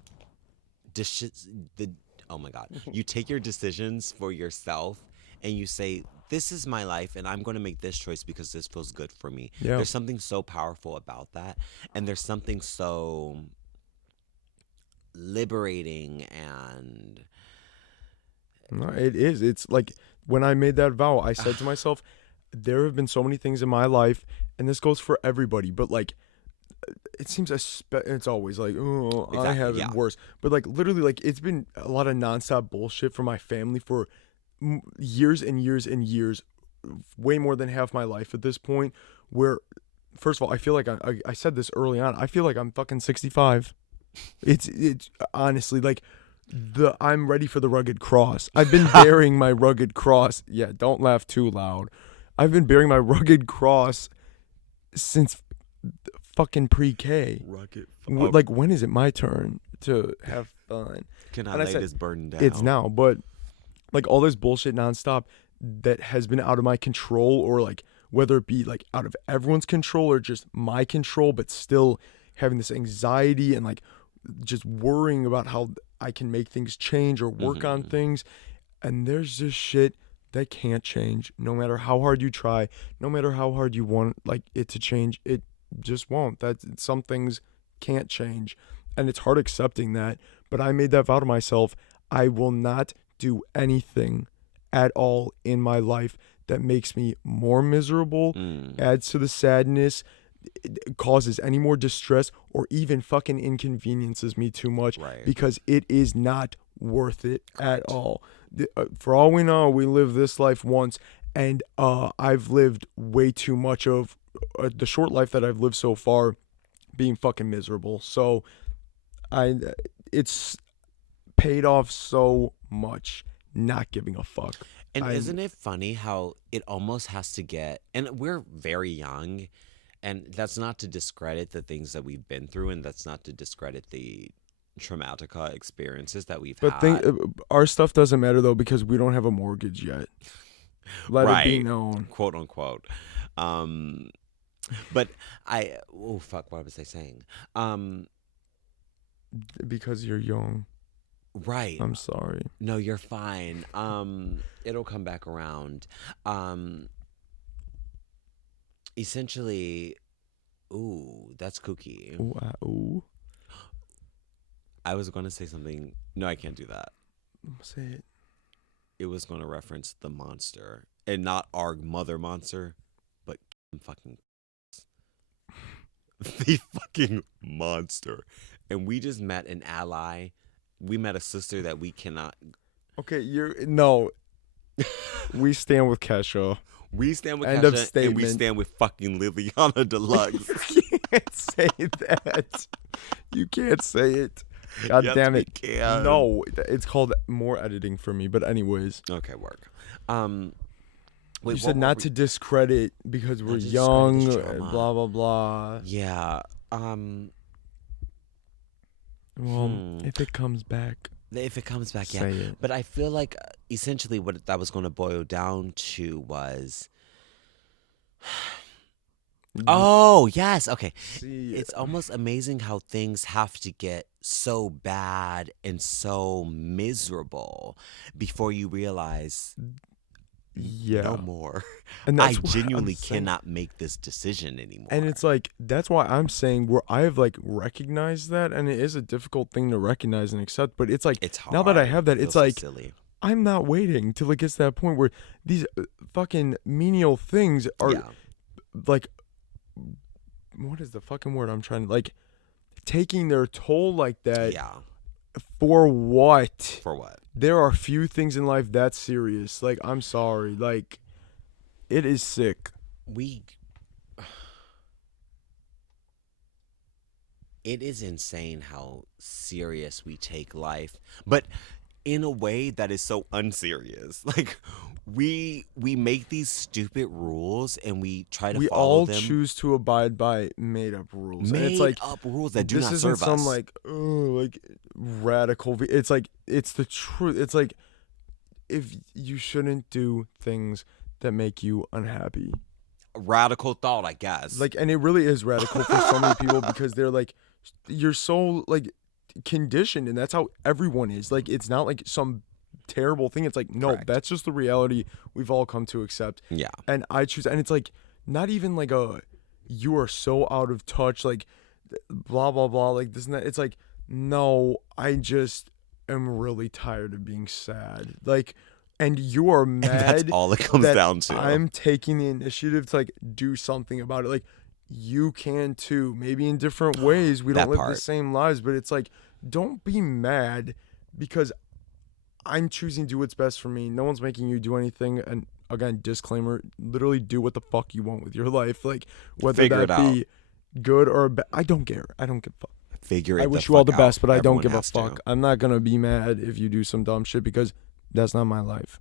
you take your decisions for yourself and you say, this is my life and I'm going to make this choice because this feels good for me. Yeah. There's something so powerful about that. And there's something so liberating and No, it is. It's like when I made that vow, I said to myself, there have been so many things in my life, and this goes for everybody, but like it seems it's always like, oh, I Exactly, have it yeah. worse. But like literally, like it's been a lot of nonstop bullshit for my family for years and years and years, way more than half my life at this point. Where, first of all, I feel like I said this early on. I feel like I'm fucking 65. It's honestly like I'm ready for the rugged cross. I've been bearing my rugged cross. Yeah, don't laugh too loud. I've been bearing my rugged cross since fucking pre-K. Rugged. Like, when is it my turn to have fun? Can I And I lay said, this burden down? It's now, but like all this bullshit nonstop that has been out of my control, or like whether it be like out of everyone's control or just my control, but still having this anxiety and like just worrying about how I can make things change or work on things. And there's just shit that can't change, no matter how hard you try, no matter how hard you want like it to change. It just won't. Some things can't change, and it's hard accepting that. But I made that vow to myself. I will not do anything at all in my life that makes me more miserable, adds to the sadness, causes any more distress, or even fucking inconveniences me too much, Right. because it is not worth it at all. For all we know, we live this life once, and I've lived way too much of the short life that I've lived so far being fucking miserable. So it's paid off so much not giving a fuck. And isn't it funny how it almost has to get, and we're very young, and that's not to discredit the things that we've been through, and that's not to discredit the Traumatica experiences that we've But had. our stuff doesn't matter though, because we don't have a mortgage yet. Let it be known. Quote unquote. But oh fuck, what was I saying? Because you're young. Right. I'm sorry. No, you're fine. It'll come back around. Essentially, ooh, that's kooky. Ooh. I was going to say something. No, I can't do that. Say it. It was going to reference the monster, and not our mother monster, but fucking the fucking monster. And we just met an ally. We met a sister that we cannot. Okay, no. We stand with Kesha. We stand with End of Kesha, and statement. we stand with fucking Liliana Deluxe. You can't say that. You can't say it. God Yes, damn we it. can. No, it's called more editing for me. But anyways. Okay, work. You Wait, said not to discredit because we're to discredit young, this trauma. blah, blah, blah. Yeah. Well, if it comes back, If it comes back, yeah. say it. But I feel like essentially what that was going to boil down to was. Oh, yes. Okay. See, It's almost amazing how things have to get so bad and so miserable before you realize yeah. no more. And I that's what I'm genuinely saying. cannot make this decision anymore. And it's like, that's why I'm saying where I've like recognized that, and it is a difficult thing to recognize and accept, but it's like, it's hard. now that I have that, It it's feels so like, silly. I'm not waiting till it gets to that point where these fucking menial things are Yeah. like, what is the fucking word I'm trying to, like, taking their toll like that. Yeah. For what? For what? There are few things in life that serious. Like, I'm sorry. Like, it is sick. It is insane how serious we take life, but in a way that is so unserious. Like, we make these stupid rules and we try to We follow all them. choose to abide by made up rules. And Made it's like, up rules that do this not isn't serve some us. like radical. It's like, it's the truth. It's like, if you shouldn't do things that make you unhappy. Radical thought, I guess. Like, and it really is radical for so many people, because they're like, you're so like conditioned, and that's how everyone is. Like, it's not like some terrible thing. It's like, no, Correct. that's just the reality we've all come to accept. Yeah. And I choose, and it's like, not even like you are so out of touch, like blah blah blah, like this and that. It's like, no, am really tired of being sad. Like, and you are mad And that's all it comes that down to. I'm taking the initiative to like do something about it. Like, you can too, maybe in different ways. We don't That live part. the same lives, but it's like, don't be mad because I'm choosing to do what's best for me. No one's making you do anything. And again, disclaimer, literally do what the fuck you want with your life. Like, whether Figure that it be good or bad, I don't care. I don't give a fuck. Figure it I the wish you all the fuck best, out. but I don't Everyone give a has to. fuck. I'm not gonna be mad if you do some dumb shit because that's not my life.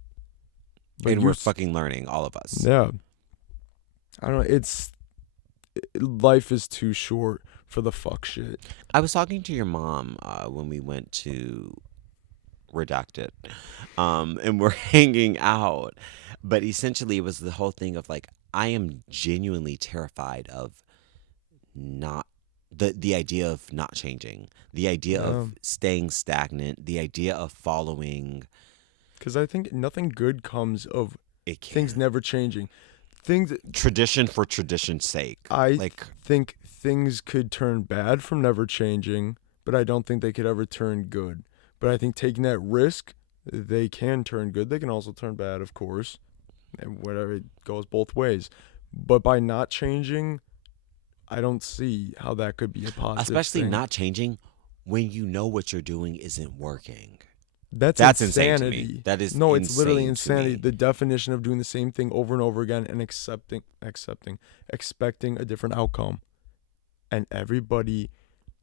But And you we're fucking learning, all of us. yeah. I don't know. Life is too short for the fuck shit. I was talking to your mom when we went to Redacted, and we're hanging out. But essentially, it was the whole thing of like, I am genuinely terrified of not the idea of not changing, the idea of staying stagnant, the idea of following. Because I think nothing good comes of It things can't. never changing. Things Tradition for tradition's sake. I think things could turn bad from never changing, but I don't think they could ever turn good. But I think taking that risk, they can turn good. They can also turn bad, of course. And whatever, it goes both ways. But by not changing, I don't see how that could be a positive Especially thing. not changing when you know what you're doing isn't working. That's insane to insanity. me. That is no, it's literally insane to insanity. me. The definition of doing the same thing over and over again and expecting a different outcome, and everybody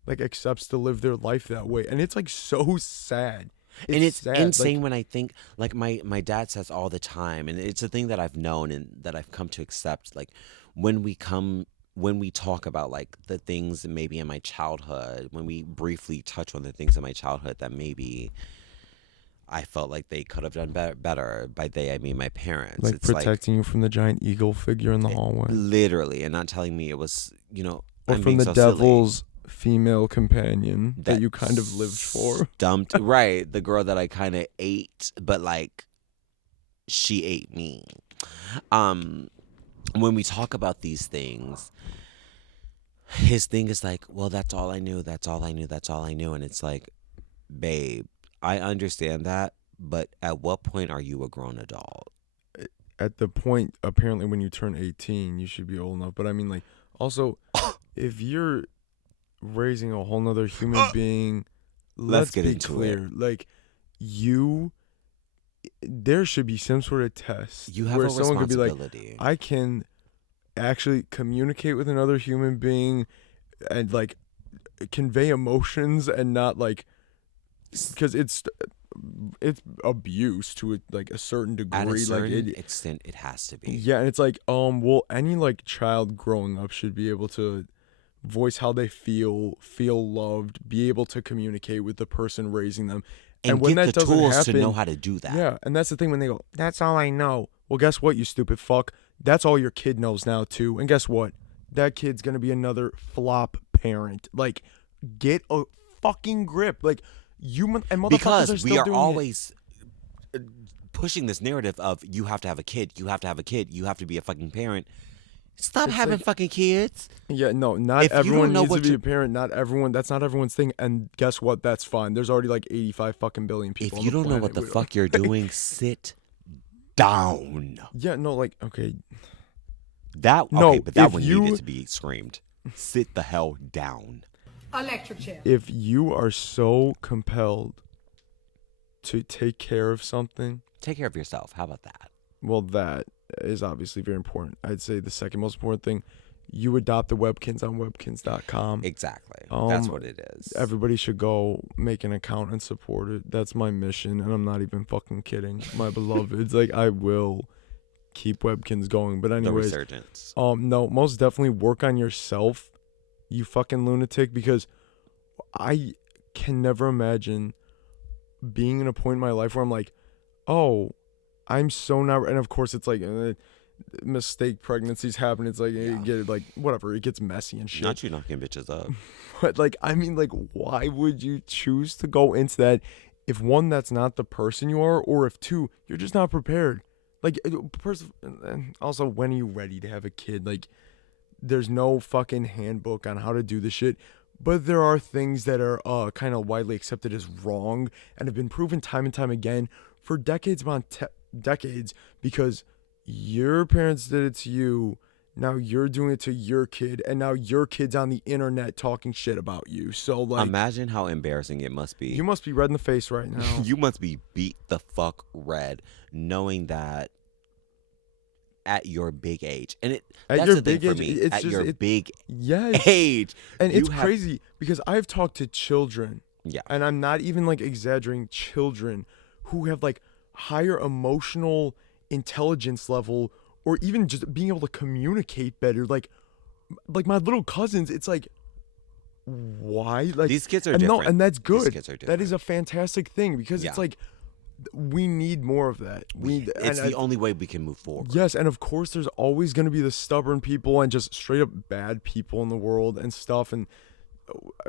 like accepts to live their life that way, and it's like so sad. It's sad. insane Like, when I think, like my dad says all the time, and it's a thing that I've known and that I've come to accept. Like when we talk about like the things maybe in my childhood, when we briefly touch on the things in my childhood that maybe I felt like they could have done better. By they, I mean my parents. like It's protecting you from the giant eagle figure in the like hallway, literally, and not telling me it was, or I'm from being the so silly. devil's female companion that you kind of lived for. Dumped, right? The girl that I kind of ate, but like she ate me. When we talk about these things, his thing is like, well, that's all I knew. That's all I knew. That's all I knew. And it's like, babe, I understand that, but at what point are you a grown adult? At the point, apparently, when you turn 18, you should be old enough. But I mean, like, also, if you're raising a whole nother human being, let's get be into clear. Like, there should be some sort of test You have where a someone could be like, responsibility. I can actually communicate with another human being and like convey emotions and not like, because it's abuse to like a certain degree. At a like certain extent, it has to be. yeah, and it's like well, any like child growing up should be able to voice how they feel loved, be able to communicate with the person raising them, And when get that the doesn't tools happen, to know how to do that. yeah, and that's the thing when they go, that's all I know. Well, guess what, you stupid fuck? That's all your kid knows now too. And guess what? That kid's gonna be another flop parent. Like, get a fucking grip. Like, and motherfuckers Because are still we are doing always pushing this narrative of you have to have a kid, you have to have a kid, you have to be a fucking parent. Stop It's having like- fucking kids. Yeah, no, not If you don't everyone know needs to what be you- a parent. Not everyone. That's not everyone's thing. And guess what? That's fine. There's already like 85 fucking billion people. If you on don't know what the planet. fuck you're doing, sit down. Yeah, no, like, okay, That No, okay, but that if one you- needed to be screamed. Sit the hell down. Electric chair. if you are so compelled to take care of something, Take care of yourself. How about that? well, that is obviously very important. I'd say the second most important thing, you adopt the Webkins on webkins.com. Exactly. That's Um, what it is. Everybody should go make an account and support it. That's my mission, and I'm not even fucking kidding. My beloveds, like, I will keep Webkins going. But the anyways, resurgence. no, most definitely work on yourself, you fucking lunatic, because I can never imagine being in a point in my life where I'm like, oh, I'm so not, and of course it's like mistake pregnancies happen. It's like you get like whatever, it gets messy and shit. Not you knocking bitches up. But like, I mean, like, why would you choose to go into that if one, that's not the person you are, or if two, you're just not prepared? Like, and also, when are you ready to have a kid? Like, there's no fucking handbook on how to do this shit. But there are things that are kind of widely accepted as wrong and have been proven time and time again for decades upon decades because your parents did it to you. Now you're doing it to your kid, and now your kid's on the internet talking shit about you. So, like, Imagine how embarrassing it must be. you must be red in the face right now. You must be beat the fuck red knowing that at your big age. And At that's your the thing big for age, me. it's At just- your big Yes. age. And you it's have- crazy because I've talked to children, Yeah. and I'm not even like exaggerating, children who have like higher emotional intelligence level or even just being able to communicate better. Like my little cousins, it's like, why? Like, These kids are and different. No, and that's These good. kids are That different. is a fantastic thing because it's Yeah. like we need more of that. It's the only way we can move forward. Yes, and of course there's always going to be the stubborn people and just straight up bad people in the world and stuff, and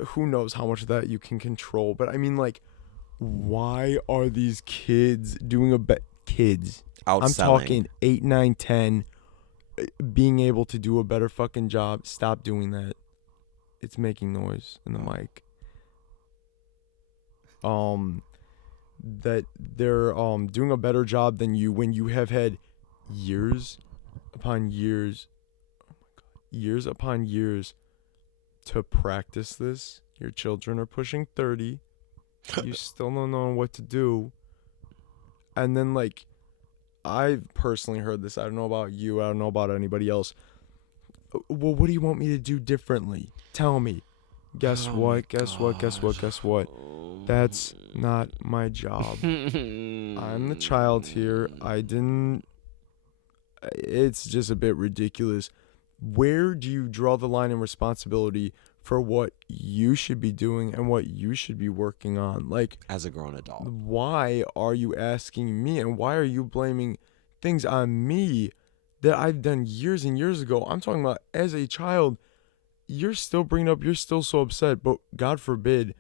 who knows how much of that you can control. But I mean, like, why are these kids doing kids? I'm Outselling. talking 8, 9, 10, being able to do a better fucking job. Stop doing that. It's making noise in the mic. That they're doing a better job than you when you have had years upon years, years upon years to practice this. Your children are pushing 30. You still don't know what to do. And then, like, I've personally heard this. I don't know about you. I don't know about anybody else. Well, what do you want me to do differently? Tell me. Guess what? Guess what? Guess what? Guess what? That's not my job. I'm the child here. It's just a bit ridiculous. Where do you draw the line in responsibility for what you should be doing and what you should be working on? Like, As a grown adult. why are you asking me, and why are you blaming things on me that I've done years and years ago? I'm talking about as a child. You're still bringing up, you're still so upset, but God forbid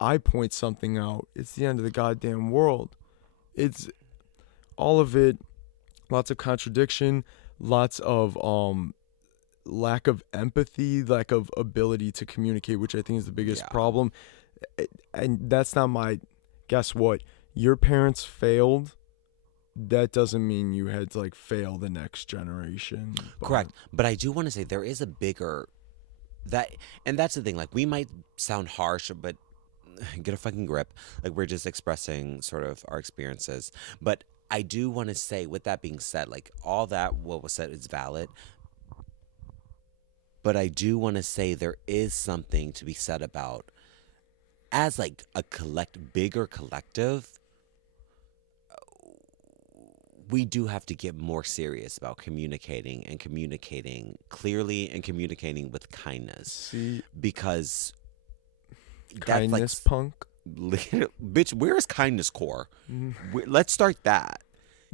I point something out. It's the end of the goddamn world. It's all of it, lots of contradiction, lots of lack of empathy, lack of ability to communicate, which I think is the biggest problem. And that's not my, guess what? Your parents failed. That doesn't mean you had to like fail the next generation. Correct. But I do want to say there is a bigger and that's the thing. Like, we might sound harsh, but get a fucking grip. Like, we're just expressing sort of our experiences. But I do want to say, with that being said, like, all that what was said is valid. But I do want to say there is something to be said about, as like a bigger collective, we do have to get more serious about communicating and communicating clearly and communicating with kindness. See, because kindness that's punk. Bitch, where is kindness core? Let's start that.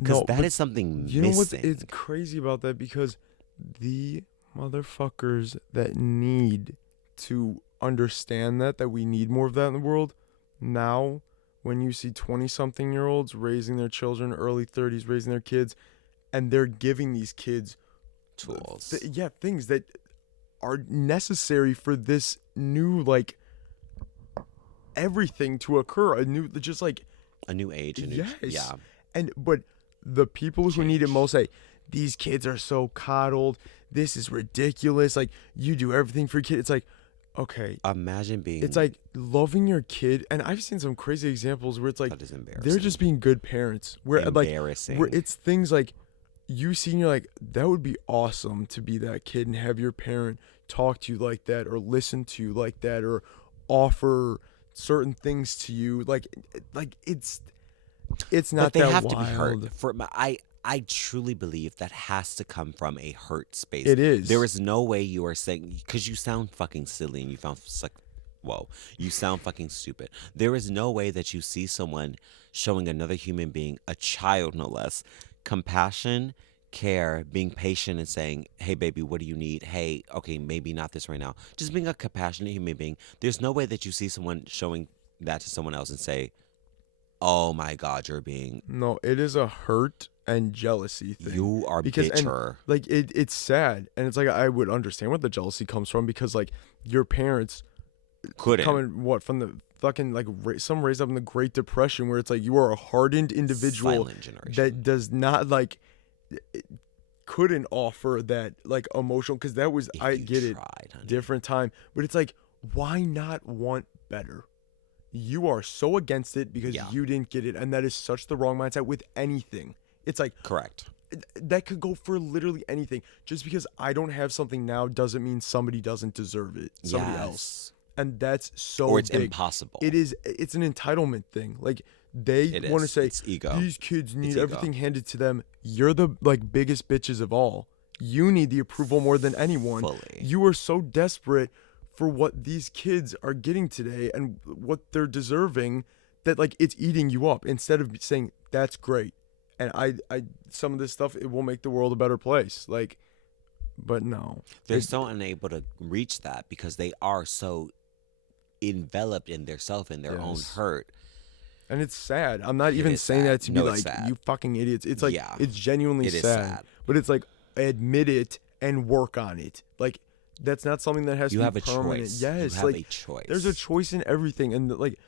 Because that is something you know what's missing. it's crazy about that? Because the motherfuckers that need to understand that we need more of that in the world, now when you see 20-something-year-olds raising their children, early 30s raising their kids, and they're giving these kids tools. Things that are necessary for this new, like, everything to occur. A new age. Yeah. But the people who need it most say, these kids are so coddled. This is ridiculous. Like, you do everything for your kid. It's like, okay. Imagine being. It's like loving your kid, and I've seen some crazy examples where it's like That is embarrassing. they're just being good parents. Where Embarrassing. where it's things like you see and you're like, that would be awesome to be that kid and have your parent talk to you like that, or listen to you like that, or offer certain things to you. Like it's not But they that have wild. to be heard. I truly believe that has to come from a hurt space. It is. There is no way you are saying, because you sound fucking silly and you sound fucking stupid. There is no way that you see someone showing another human being, a child no less, compassion, care, being patient and saying, hey baby, what do you need? Hey, okay, maybe not this right now. Just being a compassionate human being. There's no way that you see someone showing that to someone else and say, oh my God, you're being... No, it is a hurt and jealousy thing. You are bitter. Like, it's sad. And it's like, I would understand where the jealousy comes from, because, like, your parents couldn't. coming from the fucking like some raised up in the Great Depression, where it's like you are a hardened individual Silent generation. that does not like couldn't offer that like emotional, because that was, If I you get it, tried, honey. different time, but it's like, why not want better? You are so against it because Yeah. you didn't get it, and that is such the wrong mindset with anything. It's like, Correct. that could go for literally anything. Just because I don't have something now doesn't mean somebody doesn't deserve it. Somebody else. And that's so Or it's big. impossible. It's an entitlement thing. Like, they want to say, It's ego. these kids need It's ego. everything handed to them. You're the like biggest bitches of all. You need the approval more than anyone. Fully. You are so desperate for what these kids are getting today and what they're deserving that like it's eating you up, instead of saying that's great. And I some of this stuff, it will make the world a better place. Like, but no. They're so unable to reach that because they are so enveloped in their self and their own hurt. And it's sad. I'm not even is saying sad. that to No, be it's like, sad. you fucking idiots. It's like, Yeah. it's genuinely It is sad. sad. But it's like, admit it and work on it. Like, that's not something that has You to have be a permanent. choice. Yes, You have like, a choice. there's a choice in everything. And like,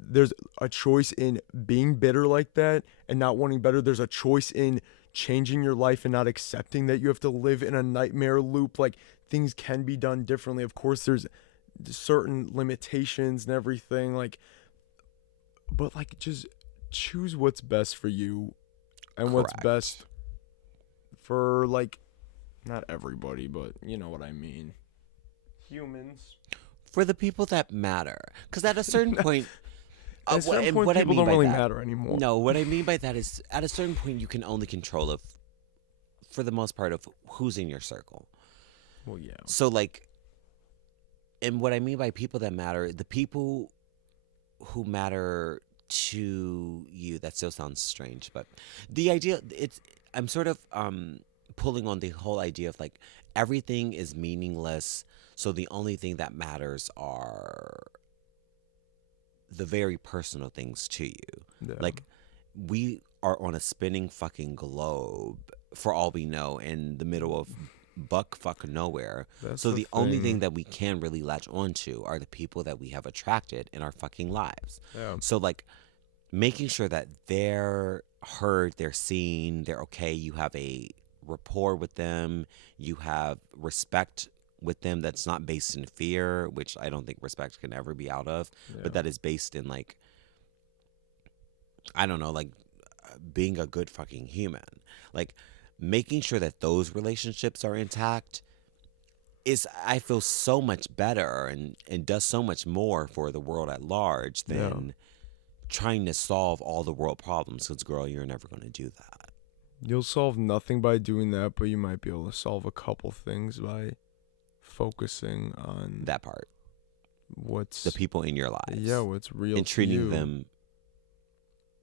there's a choice in being bitter like that and not wanting better. There's a choice in changing your life and not accepting that you have to live in a nightmare loop. Like, things can be done differently. Of course, there's certain limitations and everything. Like, but like, just choose what's best for you and what's Correct. best for, like, not everybody, but you know what I mean. Humans. For the people that matter. Because at a certain point... At a certain point, what I people mean don't by really that- matter anymore. No, what I mean by that is at a certain point you can only control of, for the most part, of who's in your circle. Well, yeah. So like, and what I mean by people that matter, the people who matter to you, that still sounds strange, but the idea, I'm sort of pulling on the whole idea of like everything is meaningless, so the only thing that matters are the very personal things to you. Yeah. Like, we are on a spinning fucking globe, for all we know, in the middle of buck fuck nowhere. That's So the the only thing. thing that we can really latch onto are the people that we have attracted in our fucking lives. Yeah. So like, making sure that they're heard, they're seen, they're okay, you have a rapport with them, you have respect with them that's not based in fear, which I don't think respect can ever be out of, but that is based in like, I don't know, like being a good fucking human. Like, making sure that those relationships are intact is, I feel, so much better and does so much more for the world at large than trying to solve all the world problems, because girl, you're never going to do that. You'll solve nothing by doing that, but you might be able to solve a couple things by focusing on That part. what's The people in your lives. yeah, what's real And to treating you. them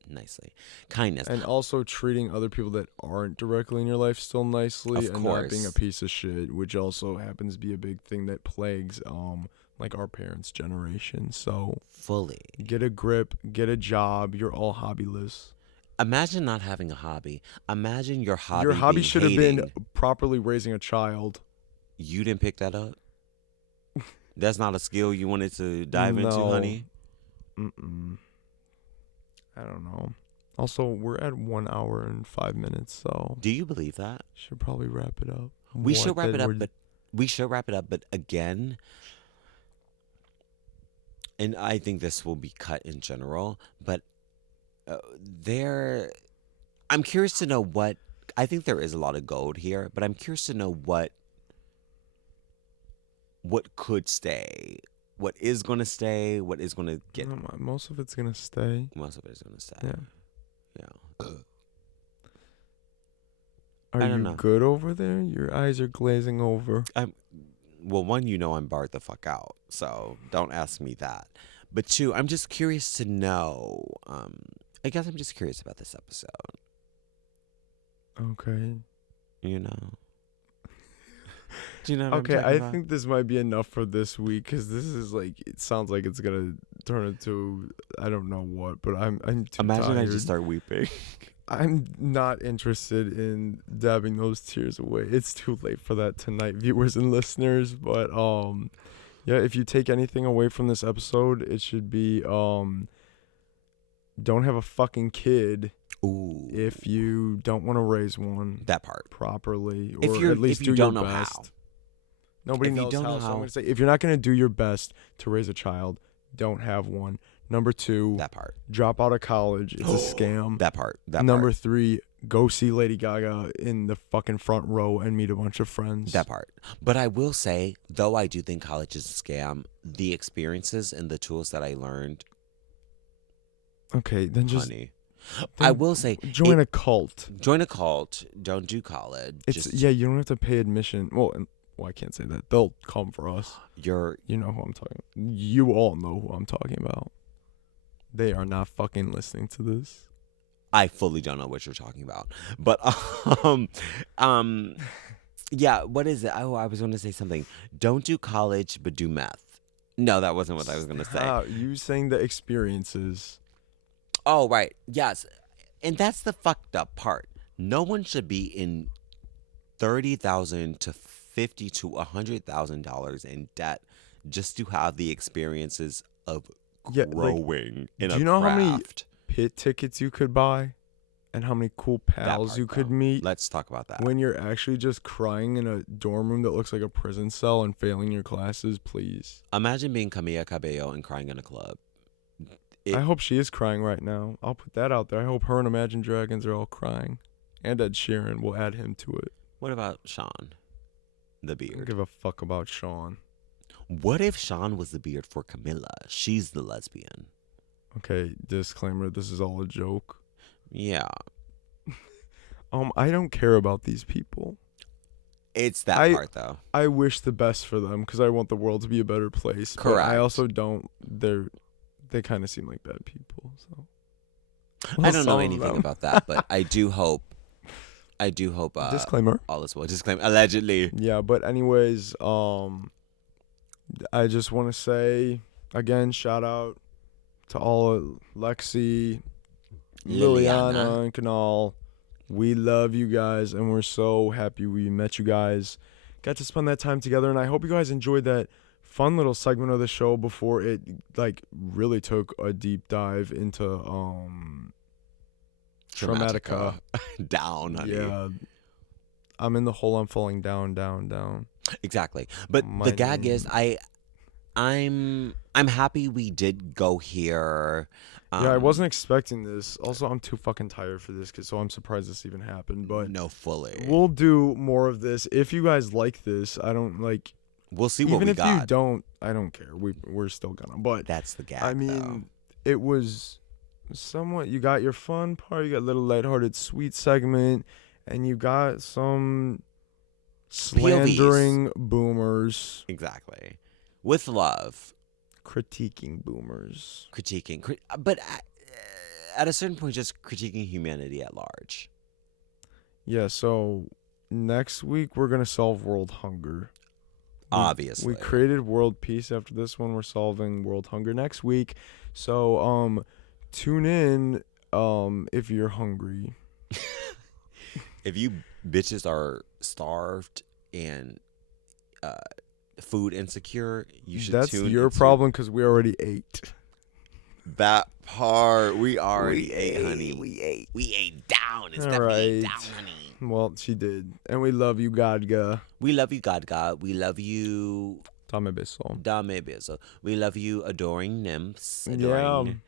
nicely. Kindness. And also treating other people that aren't directly in your life still nicely, Of and not being a course. piece of shit, which also happens to be a big thing that plagues like our parents' generation. So Fully. get a grip, get a job. You're all hobbyless. Imagine not having a hobby. Imagine your hobby. Your hobby being should have been hating. properly raising a child. You didn't pick that up? That's not a skill you wanted to dive into, No. honey? Mm-mm. I don't know. Also, we're at 1 hour and 5 minutes, so Do you believe that? should probably wrap it up. We should wrap that it up, we're- but we should wrap it up, but again, and I think this will be cut in general, but I'm curious to know what, I think there is a lot of gold here, but I'm curious to know what could stay, what is going to stay, what is going to get, No, most of it's gonna stay. most of it is going to stay. Yeah. Yeah. Are I you don't know. good over there? Your eyes are glazing over. Well, one, I'm barred the fuck out, so don't ask me that. But two, I'm just curious to know. I guess I'm just curious about this episode. Okay. You know. Do you know what Okay, I'm talking I about? think this might be enough for this week, because this is like, it sounds like it's gonna turn into I don't know what, but I'm too Imagine tired. I just start weeping. I'm not interested in dabbing those tears away. It's too late for that tonight, viewers and listeners. But Yeah, if you take anything away from this episode, it should be don't have a fucking kid Ooh. if you don't want to raise one That part. properly, If or you're at least if you do don't your know best. how. Nobody If you knows don't how, know so I'm how. going to say, if you're not going to do your best to raise a child, don't have one. Number 2, That part. drop out of college. It's a scam. That part. That Number part. 3, go see Lady Gaga in the fucking front row and meet a bunch of friends. That part. But I will say, though I do think college is a scam, the experiences and the tools that I learned, Okay, then just honey. I will say, join a cult. join a cult. Don't do college. It's Just, yeah, you don't have to pay admission. Well, I can't say that. They'll come for us. you're You know who I'm talking. You all know who I'm talking about. They are not fucking listening to this. I fully don't know what you're talking about. But yeah, what is it? Oh, I was going to say something. Don't do college, but do meth. No, that wasn't what I was going to say. You saying the experiences. Oh, right. Yes. And that's the fucked up part. No one should be in $30,000 to $50,000 to $100,000 in debt just to have the experiences of Yeah, like, growing in do a you know how many craft. pit tickets you could buy, and how many cool That pals part, you could though. meet Let's talk about that. when you're actually just crying in a dorm room that looks like a prison cell and failing your classes? Please. Imagine being Camila Cabello and crying in a club. I hope she is crying right now. I'll put that out there. I hope her and Imagine Dragons are all crying. And Ed Sheeran, will add him to it. What about Sean, the I don't beard? give a fuck about Sean. What if Sean was the beard for Camilla? She's the lesbian. Okay, disclaimer, this is all a joke. Yeah. I don't care about these people. It's that I- part, though. I wish the best for them because I want the world to be a better place. But I Correct. also don't. They kind of seem like bad people. So I don't know some of anything them. about that, but I do hope. Disclaimer. All is well. Disclaimer. Allegedly. Yeah, but anyways, I just want to say again, shout out to all of Lexi, Liliana, and Kanal. We love you guys, and we're so happy we met you guys. Got to spend that time together, and I hope you guys enjoyed that fun little segment of the show before it really took a deep dive into Chromatica. Down, honey. Yeah. I'm in the hole. I'm falling down. Exactly. But My the gag name- is, I'm happy we did go here. Yeah, I wasn't expecting this. Also, I'm too fucking tired for this, so I'm surprised this even happened. But no, fully. we'll do more of this. If you guys like this, I don't like. We'll see what Even we if got. you don't, I don't care. We're still gonna. But That's the gag. I mean, it was somewhat. You got your fun part. You got a little lighthearted, sweet segment, and you got some slandering boomers, exactly. With love, critiquing boomers. critiquing, but at a certain point, just critiquing humanity at large. Yeah. So next week we're gonna solve world hunger. Obviously. We created world peace after this one. We're solving world hunger next week. So tune in if you're hungry. If you bitches are starved and food insecure, you should That's tune your into problem because we already ate. that part. We already We ate, ate, honey. we We ate down. It's All definitely ate right. down, honey. Well, she did. And we love you, GODGA. We love you, GODGA. We love you, Dame beso. Dame Beso. We love you, adoring nymphs. Yeah. Adoring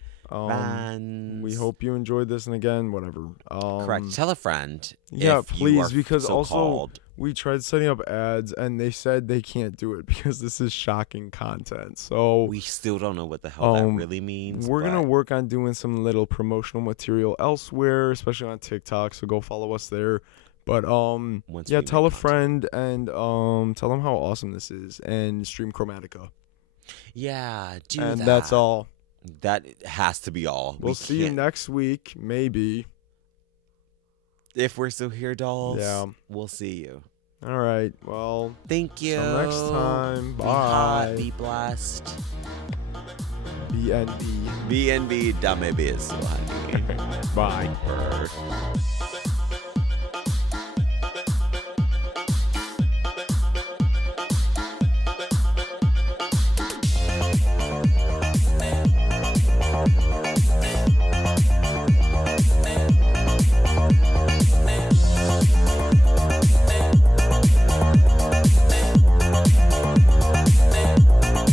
We fans. hope you enjoyed this, and again, whatever. Correct. Tell a friend. Yeah, if you please, are because also so-called. we tried setting up ads, and they said they can't do it because this is shocking content. So We still don't know what the hell that Um, really means. we're gonna but work on doing some little promotional material elsewhere, especially on TikTok. So go follow us there. But once yeah, we tell a make content. friend and tell them how awesome this is, and stream Chromatica. Yeah, do And that. that's all. That has to be all. We'll We see you can't- next week, maybe. If we're still here, dolls. Yeah. We'll see you. All right. Well, Thank you. till next time. Be hot. Bye. Be blessed. BNB. BNB Dame Beso, honey. Bye. Bird.